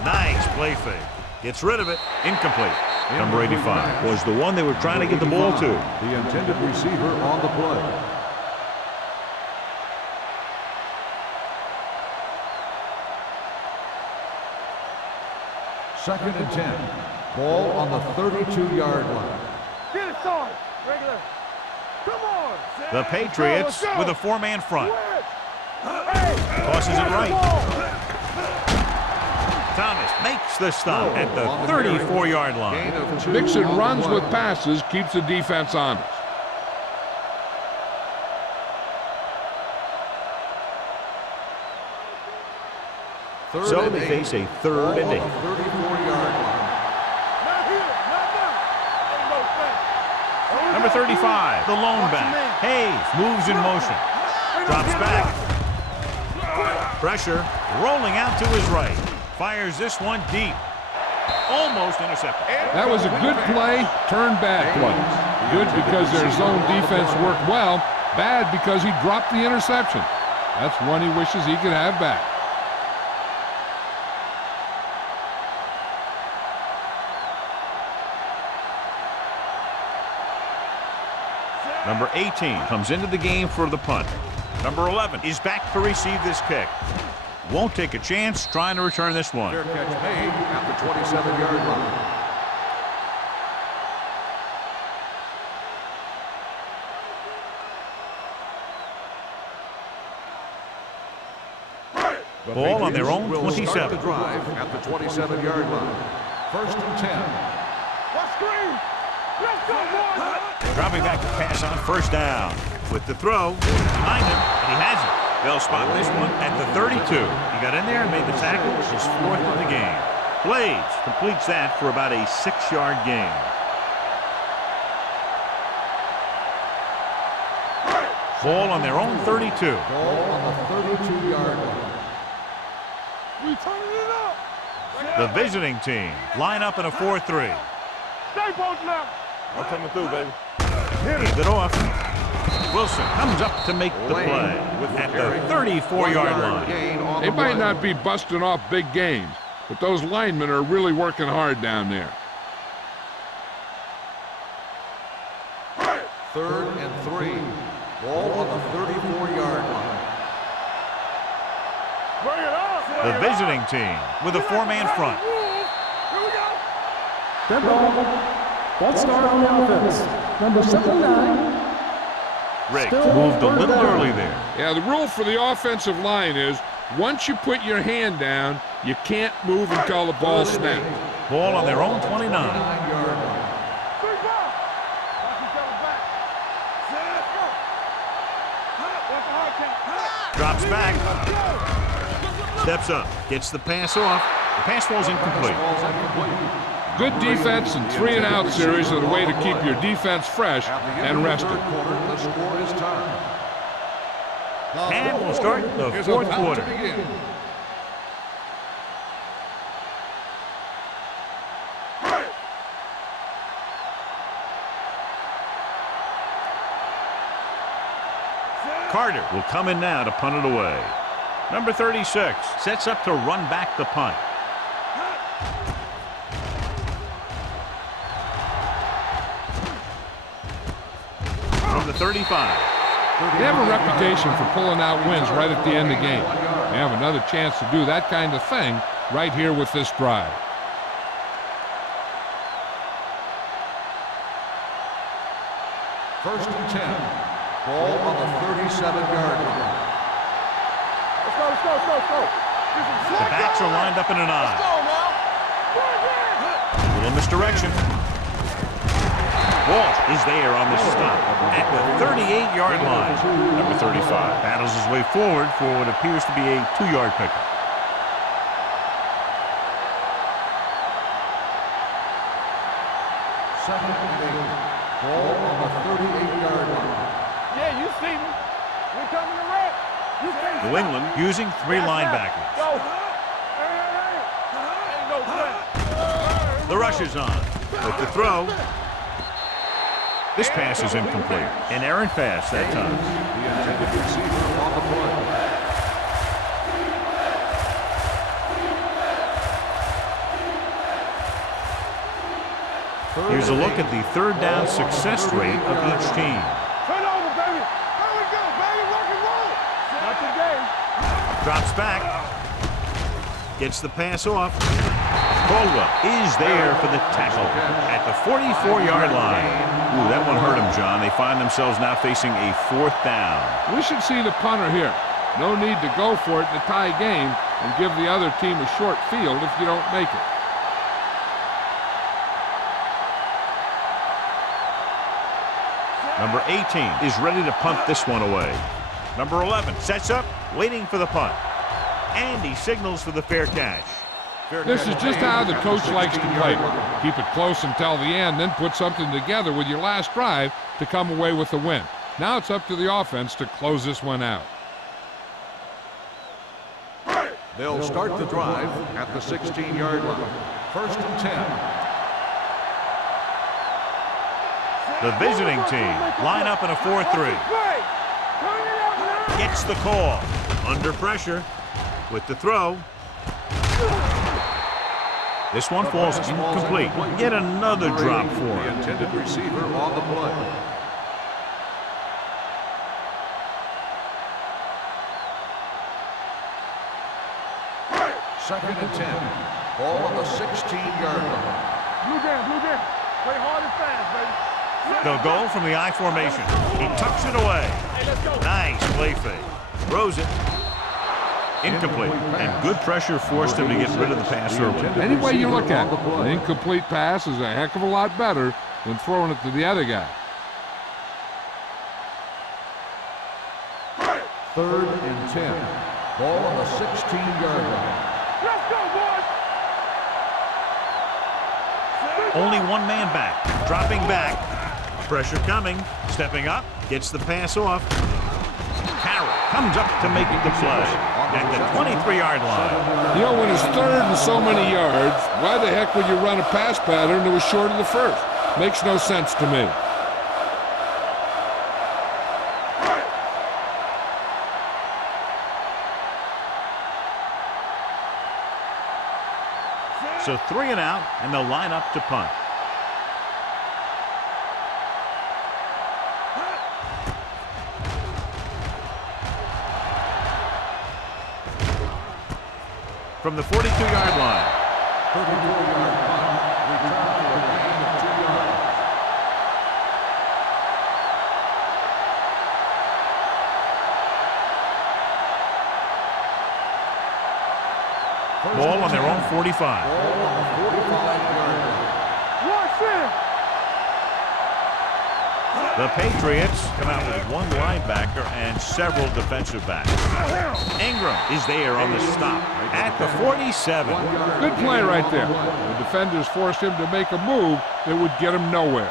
Nice play fake. Gets rid of it. Incomplete. Number 85 was the one they were trying to get the ball to. The intended receiver on the play. Second and 10. Ball on the 32-yard line. Get it, son. Regular. Come on. The Patriots with a 4-man front. Hey. Tosses it right. Thomas makes the stop at the 34-yard line. Mixing runs with passes keeps the defense honest. So they face a 3rd and 8. 34-yard line. Not here. Not now. Ain't no thing. Number 35, the lone back. Hayes moves in motion. Drops back. Pressure rolling out to his right. Fires this one deep. Almost intercepted. That was a good play, turned bad play. Good because their zone defense worked well, bad because he dropped the interception. That's one he wishes he could have back. Number 18 comes into the game for the punt. Number 11 is back to receive this kick. Won't take a chance trying to return this one. Fair catch made at the 27-yard line. Ball on their own will start 27. the drive at the 27-yard line. 1st and 10. What screen? Let's go, boys! Dropping back to pass on 1st down. With the throw, behind him, and he has it. They'll spot this one at the 32. He got in there and made the tackle, his 4th of the game. Blades completes that for about a 6-yard gain. Ball on their own 32. Ball on the 32-yard line. We turning it up! The visiting team line up in a 4-3. Stay posted up! I'm coming through, baby. Leaves it off. Wilson comes up to make the play at the 34-yard line. They might not be busting off big games, but those linemen are really working hard down there. 3rd and 3. Ball on the 34-yard line. Bring it up! The visiting team with a 4-man front. Here we go! Dead ball. False start on the offense. Number 79. Riggs moved a little early there. Yeah, the rule for the offensive line is once you put your hand down, you can't move until the ball snaps. Ball on their own 29. 9-yard line. Three ball! Watch each other back. Let's go! What's the hard count? Drops back. Let's go! Steps up. Gets the pass off. The pass ball's incomplete. Ball's incomplete. Good defense and 3-and-out series are the way to keep your defense fresh At the end and of the rested. 3rd quarter, the score is tied. And we'll start the Is 4th about quarter. to begin. Carter will come in now to punt it away. Number 36 sets up to run back the punt. From the 35. They have a reputation for pulling out wins right at the end of the game. They have another chance to do that kind of thing right here with this drive. First and 10. Ball on the 37-yard line. Let's go, let's go, let's go, let's go! The backs are lined up in an Let's eye. go now! A little misdirection. Walsh is there on the stop at the 38-yard line. Number 35 battles his way forward for what appears to be a 2-yard pickup. Second and 8. Ball on the 38-yard line. Yeah, you see me. We coming to wreck. You can't New England using 3 stop. linebackers. Go. Ain't no threat. The rush is on. With the throw. This pass is incomplete. An errant pass that time. The intended receiver on the play. Here's a look at the 3rd down success rate of each team. Turn over, baby. Here we go, baby. Rock and roll. Not today. Drops back. Gets the pass off. Caldwell is there for the tackle at the 44-yard line. Ooh, that one hurt him, John. They find themselves now facing a 4th down. We should see the punter here. No need to go for it in a tie game and give the other team a short field if you don't make it. Number 18 is ready to punt this one away. Number 11 sets up, waiting for the punt. And he signals for the fair catch. This is just how the coach likes to play. Keep it close until the end, then put something together with your last drive to come away with the win. Now it's up to the offense to close this one out. They'll start the drive at the 16-yard line. First and 10. The visiting team line up in a 4-3. Gets the call. Under pressure with the throw. This one falls incomplete. Yet another drop for The him. intended receiver on the play. Second and 10. Ball on the 16-yard line. Blue down, blue down. Play hard and fast, baby. They'll go from the I formation. He tucks it away. Hey, let's go. Nice play fake. Throws it. Incomplete. And good pressure forced him to get rid of the pass early. Any way you look at it, an incomplete pass is a heck of a lot better than throwing it to the other guy. Third and 10. Ball on the 16-yard line. Let's go, boys. Only one man back. Dropping back. Pressure coming. Stepping up. Gets the pass off. Carroll comes up to make the play at the 23-yard line. You know, when it's third and so many yards, why the heck would you run a pass pattern that was short of the first? Makes no sense to me. So 3 and out, and they'll line up to punt. From the 42-yard line. 34-yard punt. Return for a gain of 2 yards. Ball on their own 45. Ball on the 45-yard line. Watch it. The Patriots come out with one linebacker and several defensive backs. Ingram is there on the stop at the 47. Good play right there. The defenders forced him to make a move that would get him nowhere.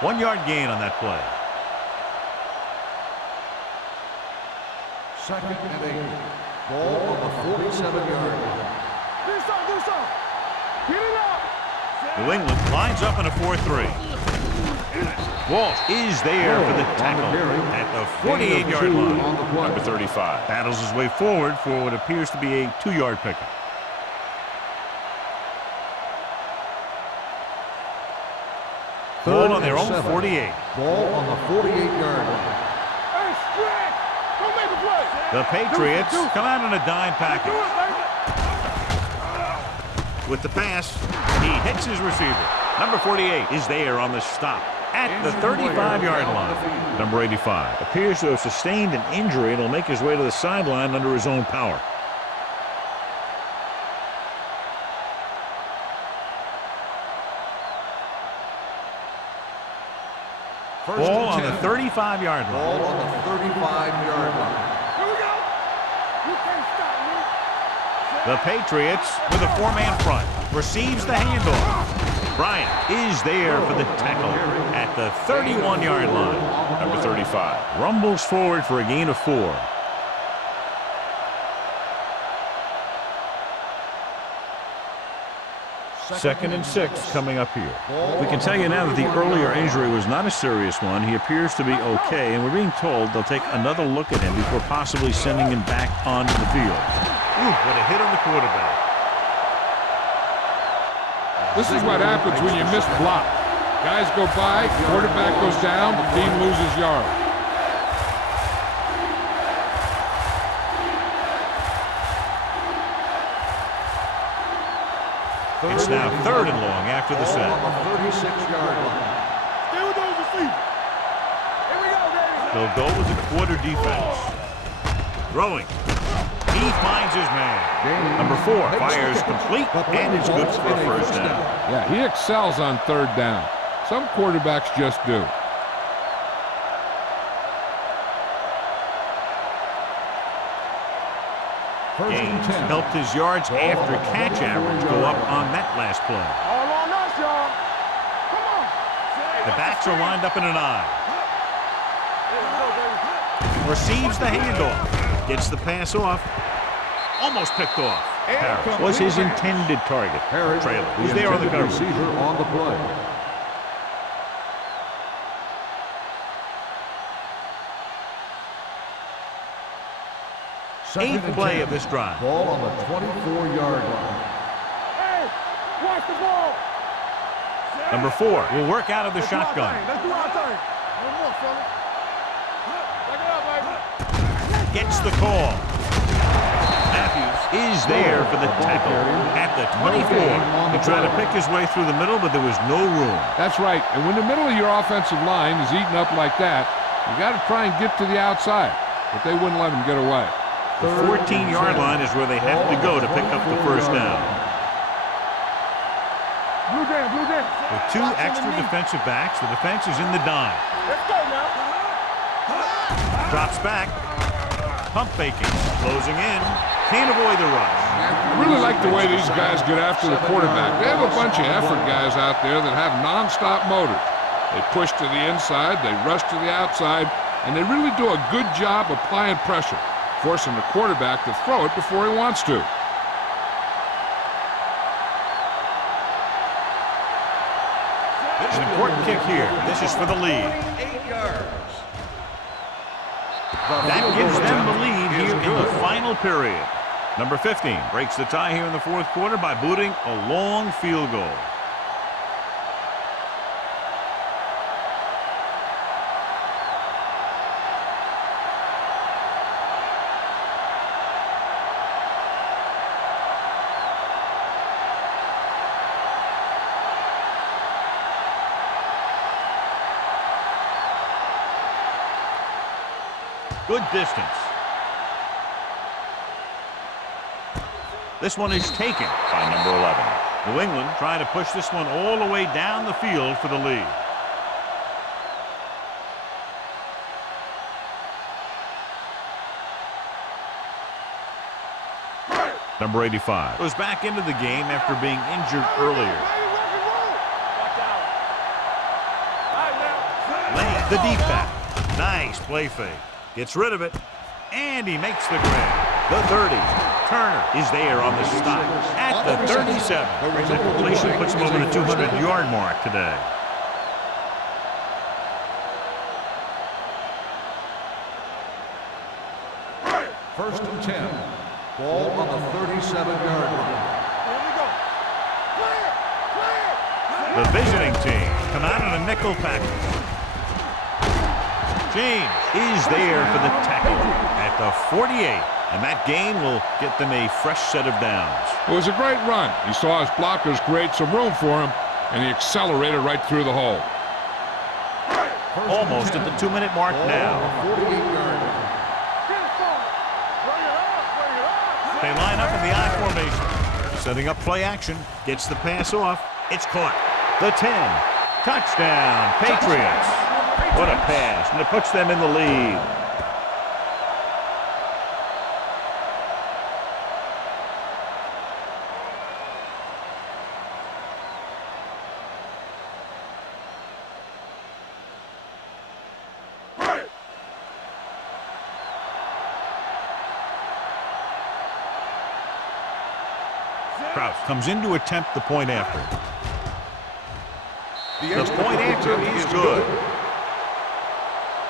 1 yard gain on that play. Second and 8. Ball on the 47-yard line. Do something. Get it up. New England lines up in a 4-3. Walsh is there for the tackle at the 48-yard line. Number 35 battles his way forward for what appears to be a 2-yard pickup. Ball on their own 48. Ball on the 48-yard line. Hey, stretch. Don't make a play. The Patriots come out in a dime Do package. it, baby. With the pass, he hits his receiver. Number 48 is there on the stop at the 35-yard line. Number 85 appears to have sustained an injury and will make his way to the sideline under his own power. Ball on the 35-yard line. Ball on the 35-yard line. Here we go. You can't stop me. The Patriots with a 4-man front receives the handoff. Bryant is there for the tackle at the 31-yard line. Number 35 rumbles forward for a gain of 4. Second and 6 coming up here. We can tell you now that the earlier injury was not a serious one. He appears to be okay, and we're being told they'll take another look at him before possibly sending him back onto the field. Ooh, what a hit on the quarterback. This is what happens when you miss block. Guys go by, quarterback goes down, the team loses yards. It's now 3rd and long after the set. Ball on the 36-yard line. Stay with those receivers. Here we go, baby. They'll go with the quarter defense. Throwing. He finds his man. Number 4 fires complete and is good for a first down. Yeah, he excels on 3rd down. Some quarterbacks just do. Gaines helped his yards after catch average go up on that last play. All on us, y'all. Come on. The backs are lined up in an I. Receives the handoff. Gets the pass off. Almost picked off. Harris was his intended target. Trailer, who's there on the cover. Receiver on the play. Second Eighth and play 10. of this drive. Ball on the 24-yard line. Hey, watch the ball. Number 4 will work out of the shotgun. Let's do our thing. One more, fella. Back it up, baby. Gets the call. Matthews is there for the tackle at the 24. He tried to pick his way through the middle, but there was no room. That's right. And when the middle of your offensive line is eaten up like that, you got to try and get to the outside. But they wouldn't let him get away. The 14-yard line is where they have to go to pick up the first down. Blue jam, blue jam. With 2 extra defensive backs, the defense is in the dime. Let's go now. Drops back. Pump faking. Closing in. Can't avoid the rush. I really like the way these guys get after the quarterback. They have a bunch of effort guys out there that have nonstop motors. They push to the inside, they rush to the outside, and they really do a good job applying pressure, forcing the quarterback to throw it before he wants to. An important kick here. This is for the lead. 8 yards. That gives them the lead here in the final period. Number 15 breaks the tie here in the fourth quarter by booting a long field goal. Good distance. This one is taken by number 11. New England trying to push this one all the way down the field for the lead. Number 85 goes back into the game after being injured earlier. Laying the deep back. Nice play fake. Gets rid of it, and he makes the grab. The 30. Turner is there on the stop at the 37. The completion puts him over the 200-yard mark today. First and 10. Ball on the 37-yard line. Here we go. Clear, clear. The visiting team come out in a nickel package. James is there for the tackle at the 48, and that gain will get them a fresh set of downs. It was a great run. He saw his blockers create some room for him, and he accelerated right through the hole. Almost at the 2-minute mark now. 48-yard line. Get it, son. Bring it up, bring it up. They line up in the I formation. Setting up play action. Gets the pass off. It's caught. The 10. Touchdown, Patriots. What a pass, and it puts them in the lead. Krause comes in to attempt the point after. The point after is good.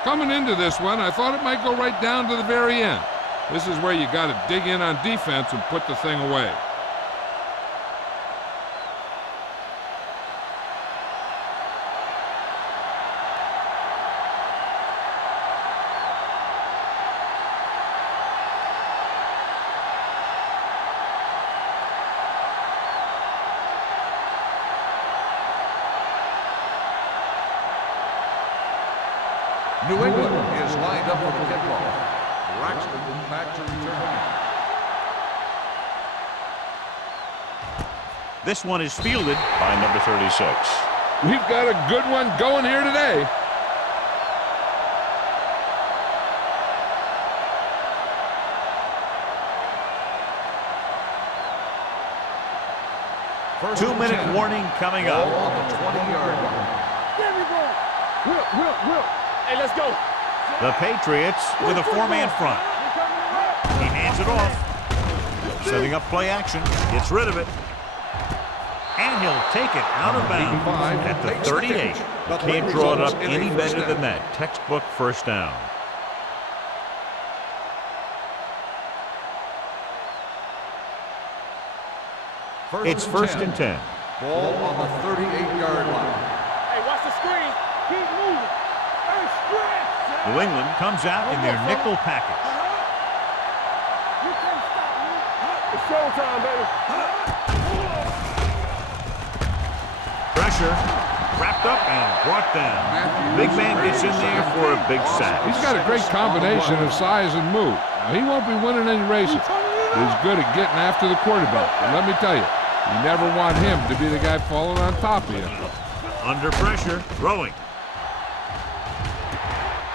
Coming into this one, I thought it might go right down to the very end. This is where you got to dig in on defense and put the thing away. New England is lined up for the kickoff. Braxton back to return. This one is fielded by number 36. We've got a good one going here today. First 2-minute and 10. warning coming Ball up. on the 20-yard line. There we go. Whip. Hey, let's go. The Patriots with a 4-man front. He hands it off. Setting up play action. Gets rid of it. And he'll take it out of bounds at the 38. Can't draw it up any better than that. Textbook first down. It's first and 10. Ball on the 38-yard line. Hey, watch the screen. Keep moving. Hey, stretch. New England comes out in their nickel package. You can't stop me. It's showtime, baby. Pressure, wrapped up and brought down. Big man gets in there for a big sack. He's got a great combination of size and move. Now, he won't be winning any races, but he's good at getting after the quarterback. And let me tell you, you never want him to be the guy falling on top of you. Under pressure, throwing.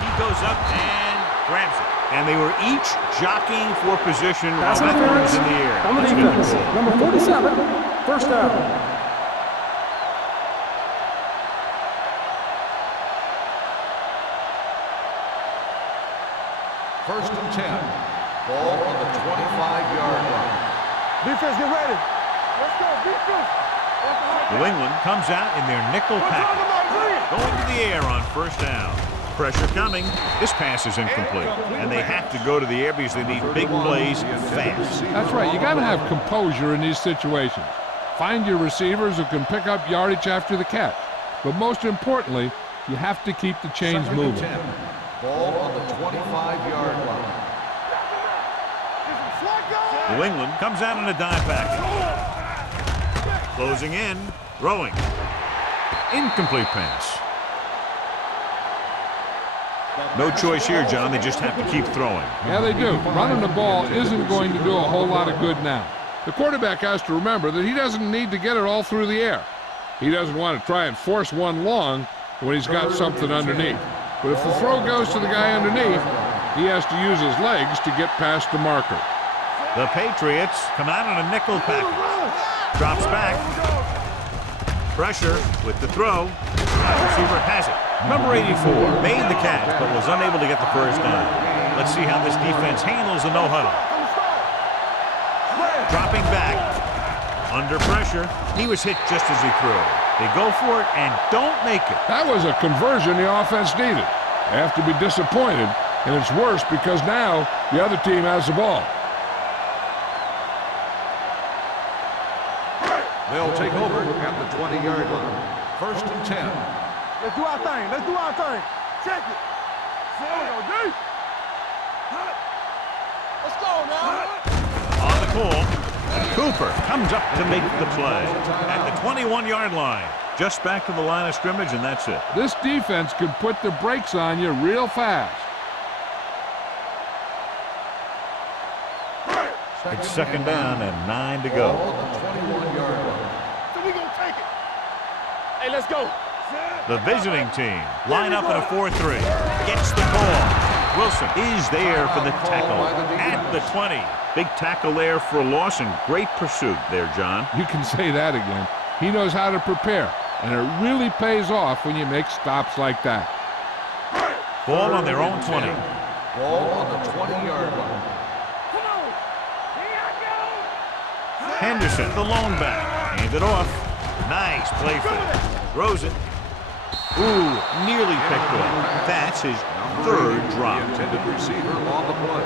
He goes up and grabs it. And they were each jockeying for position while Pass that one was interference in the air. on the Let's get the defense. call. Number 47, first down. First and 10. Ball on the 25-yard line. Defense, get ready. Let's go, defense. New England comes out in their nickel package. Going to the air on first down. Pressure coming. This pass is incomplete. And they have to go to the air because they need big plays fast. That's right. You got to have composure in these situations. Find your receivers who can pick up yardage after the catch. But most importantly, you have to keep the chains Second and moving. 10. Ball on the 25-yard line. New England comes out in a dime package. Closing in, throwing. Incomplete pass. No choice here, John. They just have to keep throwing. Yeah, they do. Running the ball isn't going to do a whole lot of good now. The quarterback has to remember that he doesn't need to get it all through the air. He doesn't want to try and force one long when he's got something underneath. But if the throw goes to the guy underneath, he has to use his legs to get past the marker. The Patriots come out in a nickel package. Drops back. Pressure with the throw. Wide receiver has it. Number 84 made the catch but was unable to get the first down. Let's see how this defense handles the no-huddle. Dropping back. Under pressure. He was hit just as he threw. They go for it and don't make it. That was a conversion the offense needed. They have to be disappointed, and it's worse because now the other team has the ball. They'll take over at the 20-yard line. First and 10. Let's do our thing. Let's do our thing. Check it. There we go, D. Let's go now. On the call, Cooper comes up to make the play at the 21-yard line. Just back to the line of scrimmage, and that's it. This defense can put the brakes on you real fast. It's second down and 9 to go. Ball on the 21-yard line. So we gonna take it. Hey, let's go. The visiting team line up in a 4-3. Gets the call. Wilson is there for the tackle at the 20. Big tackle there for a loss and great pursuit there, John. You can say that again. He knows how to prepare, and it really pays off when you make stops like that. Ball on their own 20. Ball on the 20-yard line. Come on. Here I go. Henderson, the lone back. Hand it off. Nice play fake. Throws it. Ooh, nearly picked off. That's his third drop. The intended receiver on the play.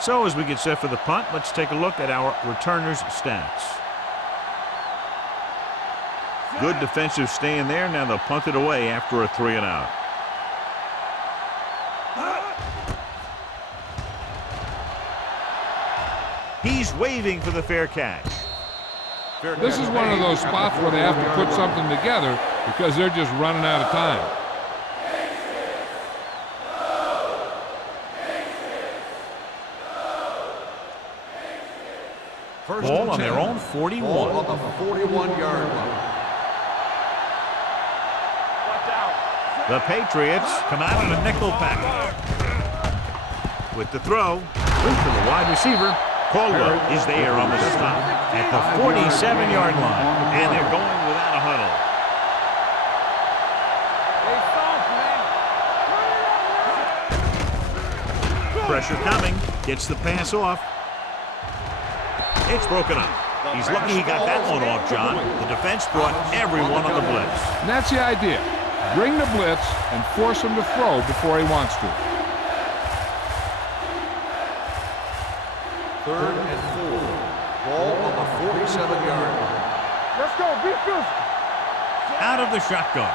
So as we get set for the punt, let's take a look at our returners' stats. Good defensive stand there. Now they'll punt it away after a 3-and-out. He's waving for the fair catch. This is one of those spots where they have to put something together because they're just running out of time. First Ball and on 10. their own Ball 41. on the 41-yard line. Watch out. The Patriots come out in a nickel package. With the throw, loop to the wide receiver. Caldwell is there on the stop at the 47-yard line. And they're going without a huddle. They soft, man. Pressure coming. Gets the pass off. It's broken up. He's lucky he got that one off, John. The defense brought everyone on the blitz. And that's the idea. Bring the blitz and force him to throw before he wants to. 3rd and 4. Ball on the 47-yard line. Let's go. Be physical. Out of the shotgun.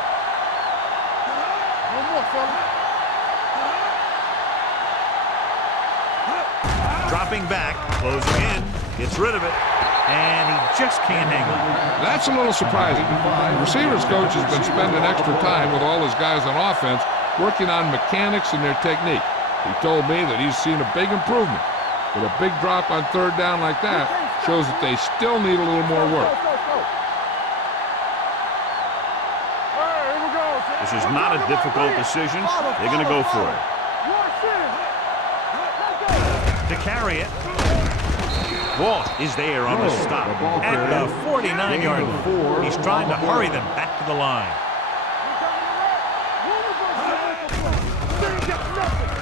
One more, fella. Dropping back, closing in, gets rid of it, and he just can't hang on. That's a little surprising. The receivers coach has been spending extra time with all his guys on offense working on mechanics and their technique. He told me that he's seen a big improvement. But a big drop on 3rd down like that shows that they still need a little more work. This is not a difficult decision. They're going to go for it. To carry it. Walt is there on the stop at the 49-yard line. He's trying to hurry them back to the line.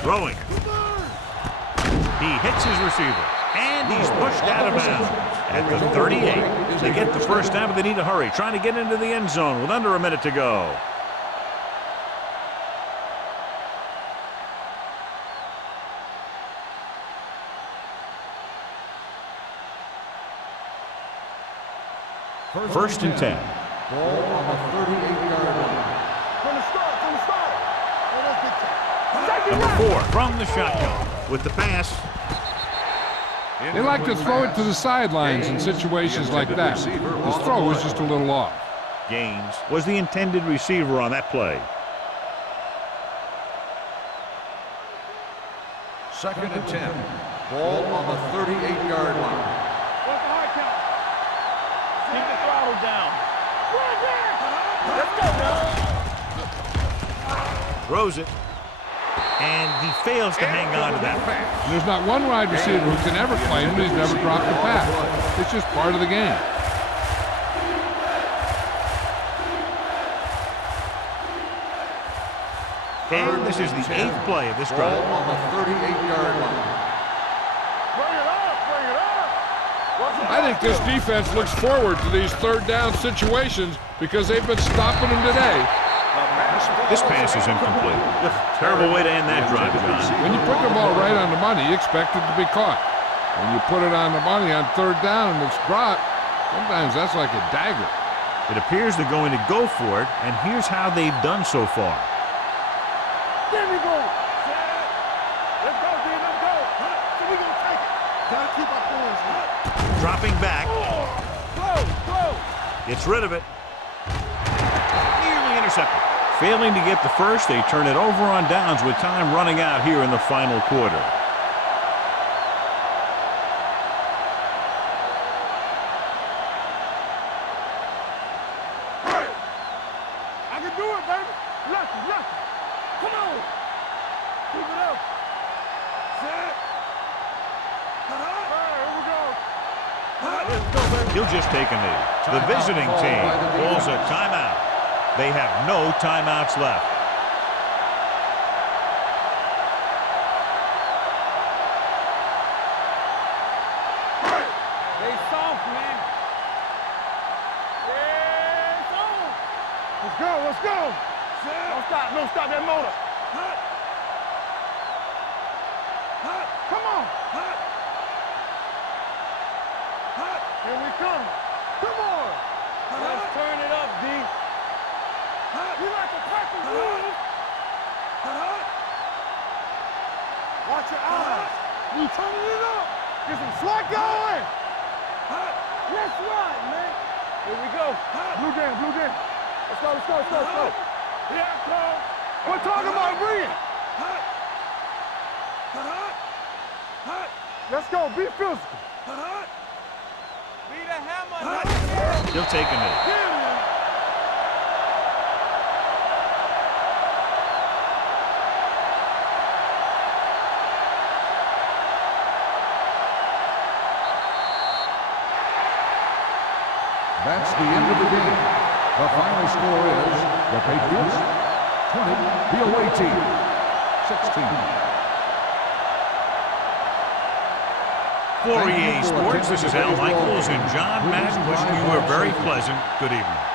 Throwing. He hits his receiver, and he's pushed out of bounds at the 38. They get the first down, but they need to hurry, trying to get into the end zone with under a minute to go. First and 10. Ball on the 38-yard line. From the start. Number 4 from the shotgun with the pass. They like to throw it to the sidelines in situations like that. His throw was just a little off. Gaines was the intended receiver on that play. 2nd and 10. Ball on the 38-yard line. What's the high count? Keep the throttle down. Let's go, now. Throws it. And he fails to hang on to that pass. There's not one wide receiver who can ever claim that he's never dropped a pass. It's just part of the game. And this is the 8th play of this drive. Ball on the 38-yard line. Bring it up. I think this defense looks forward to these 3rd down situations because they've been stopping them today. This pass is incomplete. Terrible way to end that drive, John. When you put the ball right on the money, you expect it to be caught. When you put it on the money on 3rd down and it's dropped, sometimes that's like a dagger. It appears they're going to go for it, and here's how they've done so far. There we go. Let's go, D. Let's go. So we going to take it. Got to keep our points. Dropping back. Slow. Gets rid of it. Nearly intercepted. Failing to get the first, they turn it over on downs with time running out here in the final quarter. I can do it, baby. Lucky. Come on. Keep it up. Set. Here we go. Let's go, baby. He'll just take a knee. The visiting team calls a timeout. They have no timeouts left. They soft, man. Yeah, it's on. Let's go. Don't stop that motor. Come on. Here we come. Come on. Let's turn it up, D. You like to practice rules. Watch your eyes. You turning it up. Get some slack going. That's right, man. Here we go. Blue game. Let's go. Here I come. We're talking about Reed. Let's go. Be physical. Be the hammer. He'll take a knee. That's the end of the game. The final score is the Patriots 20, the away team 16. For EA Sports, this is Al Michaels and John Madden wishing you a very pleasant good evening.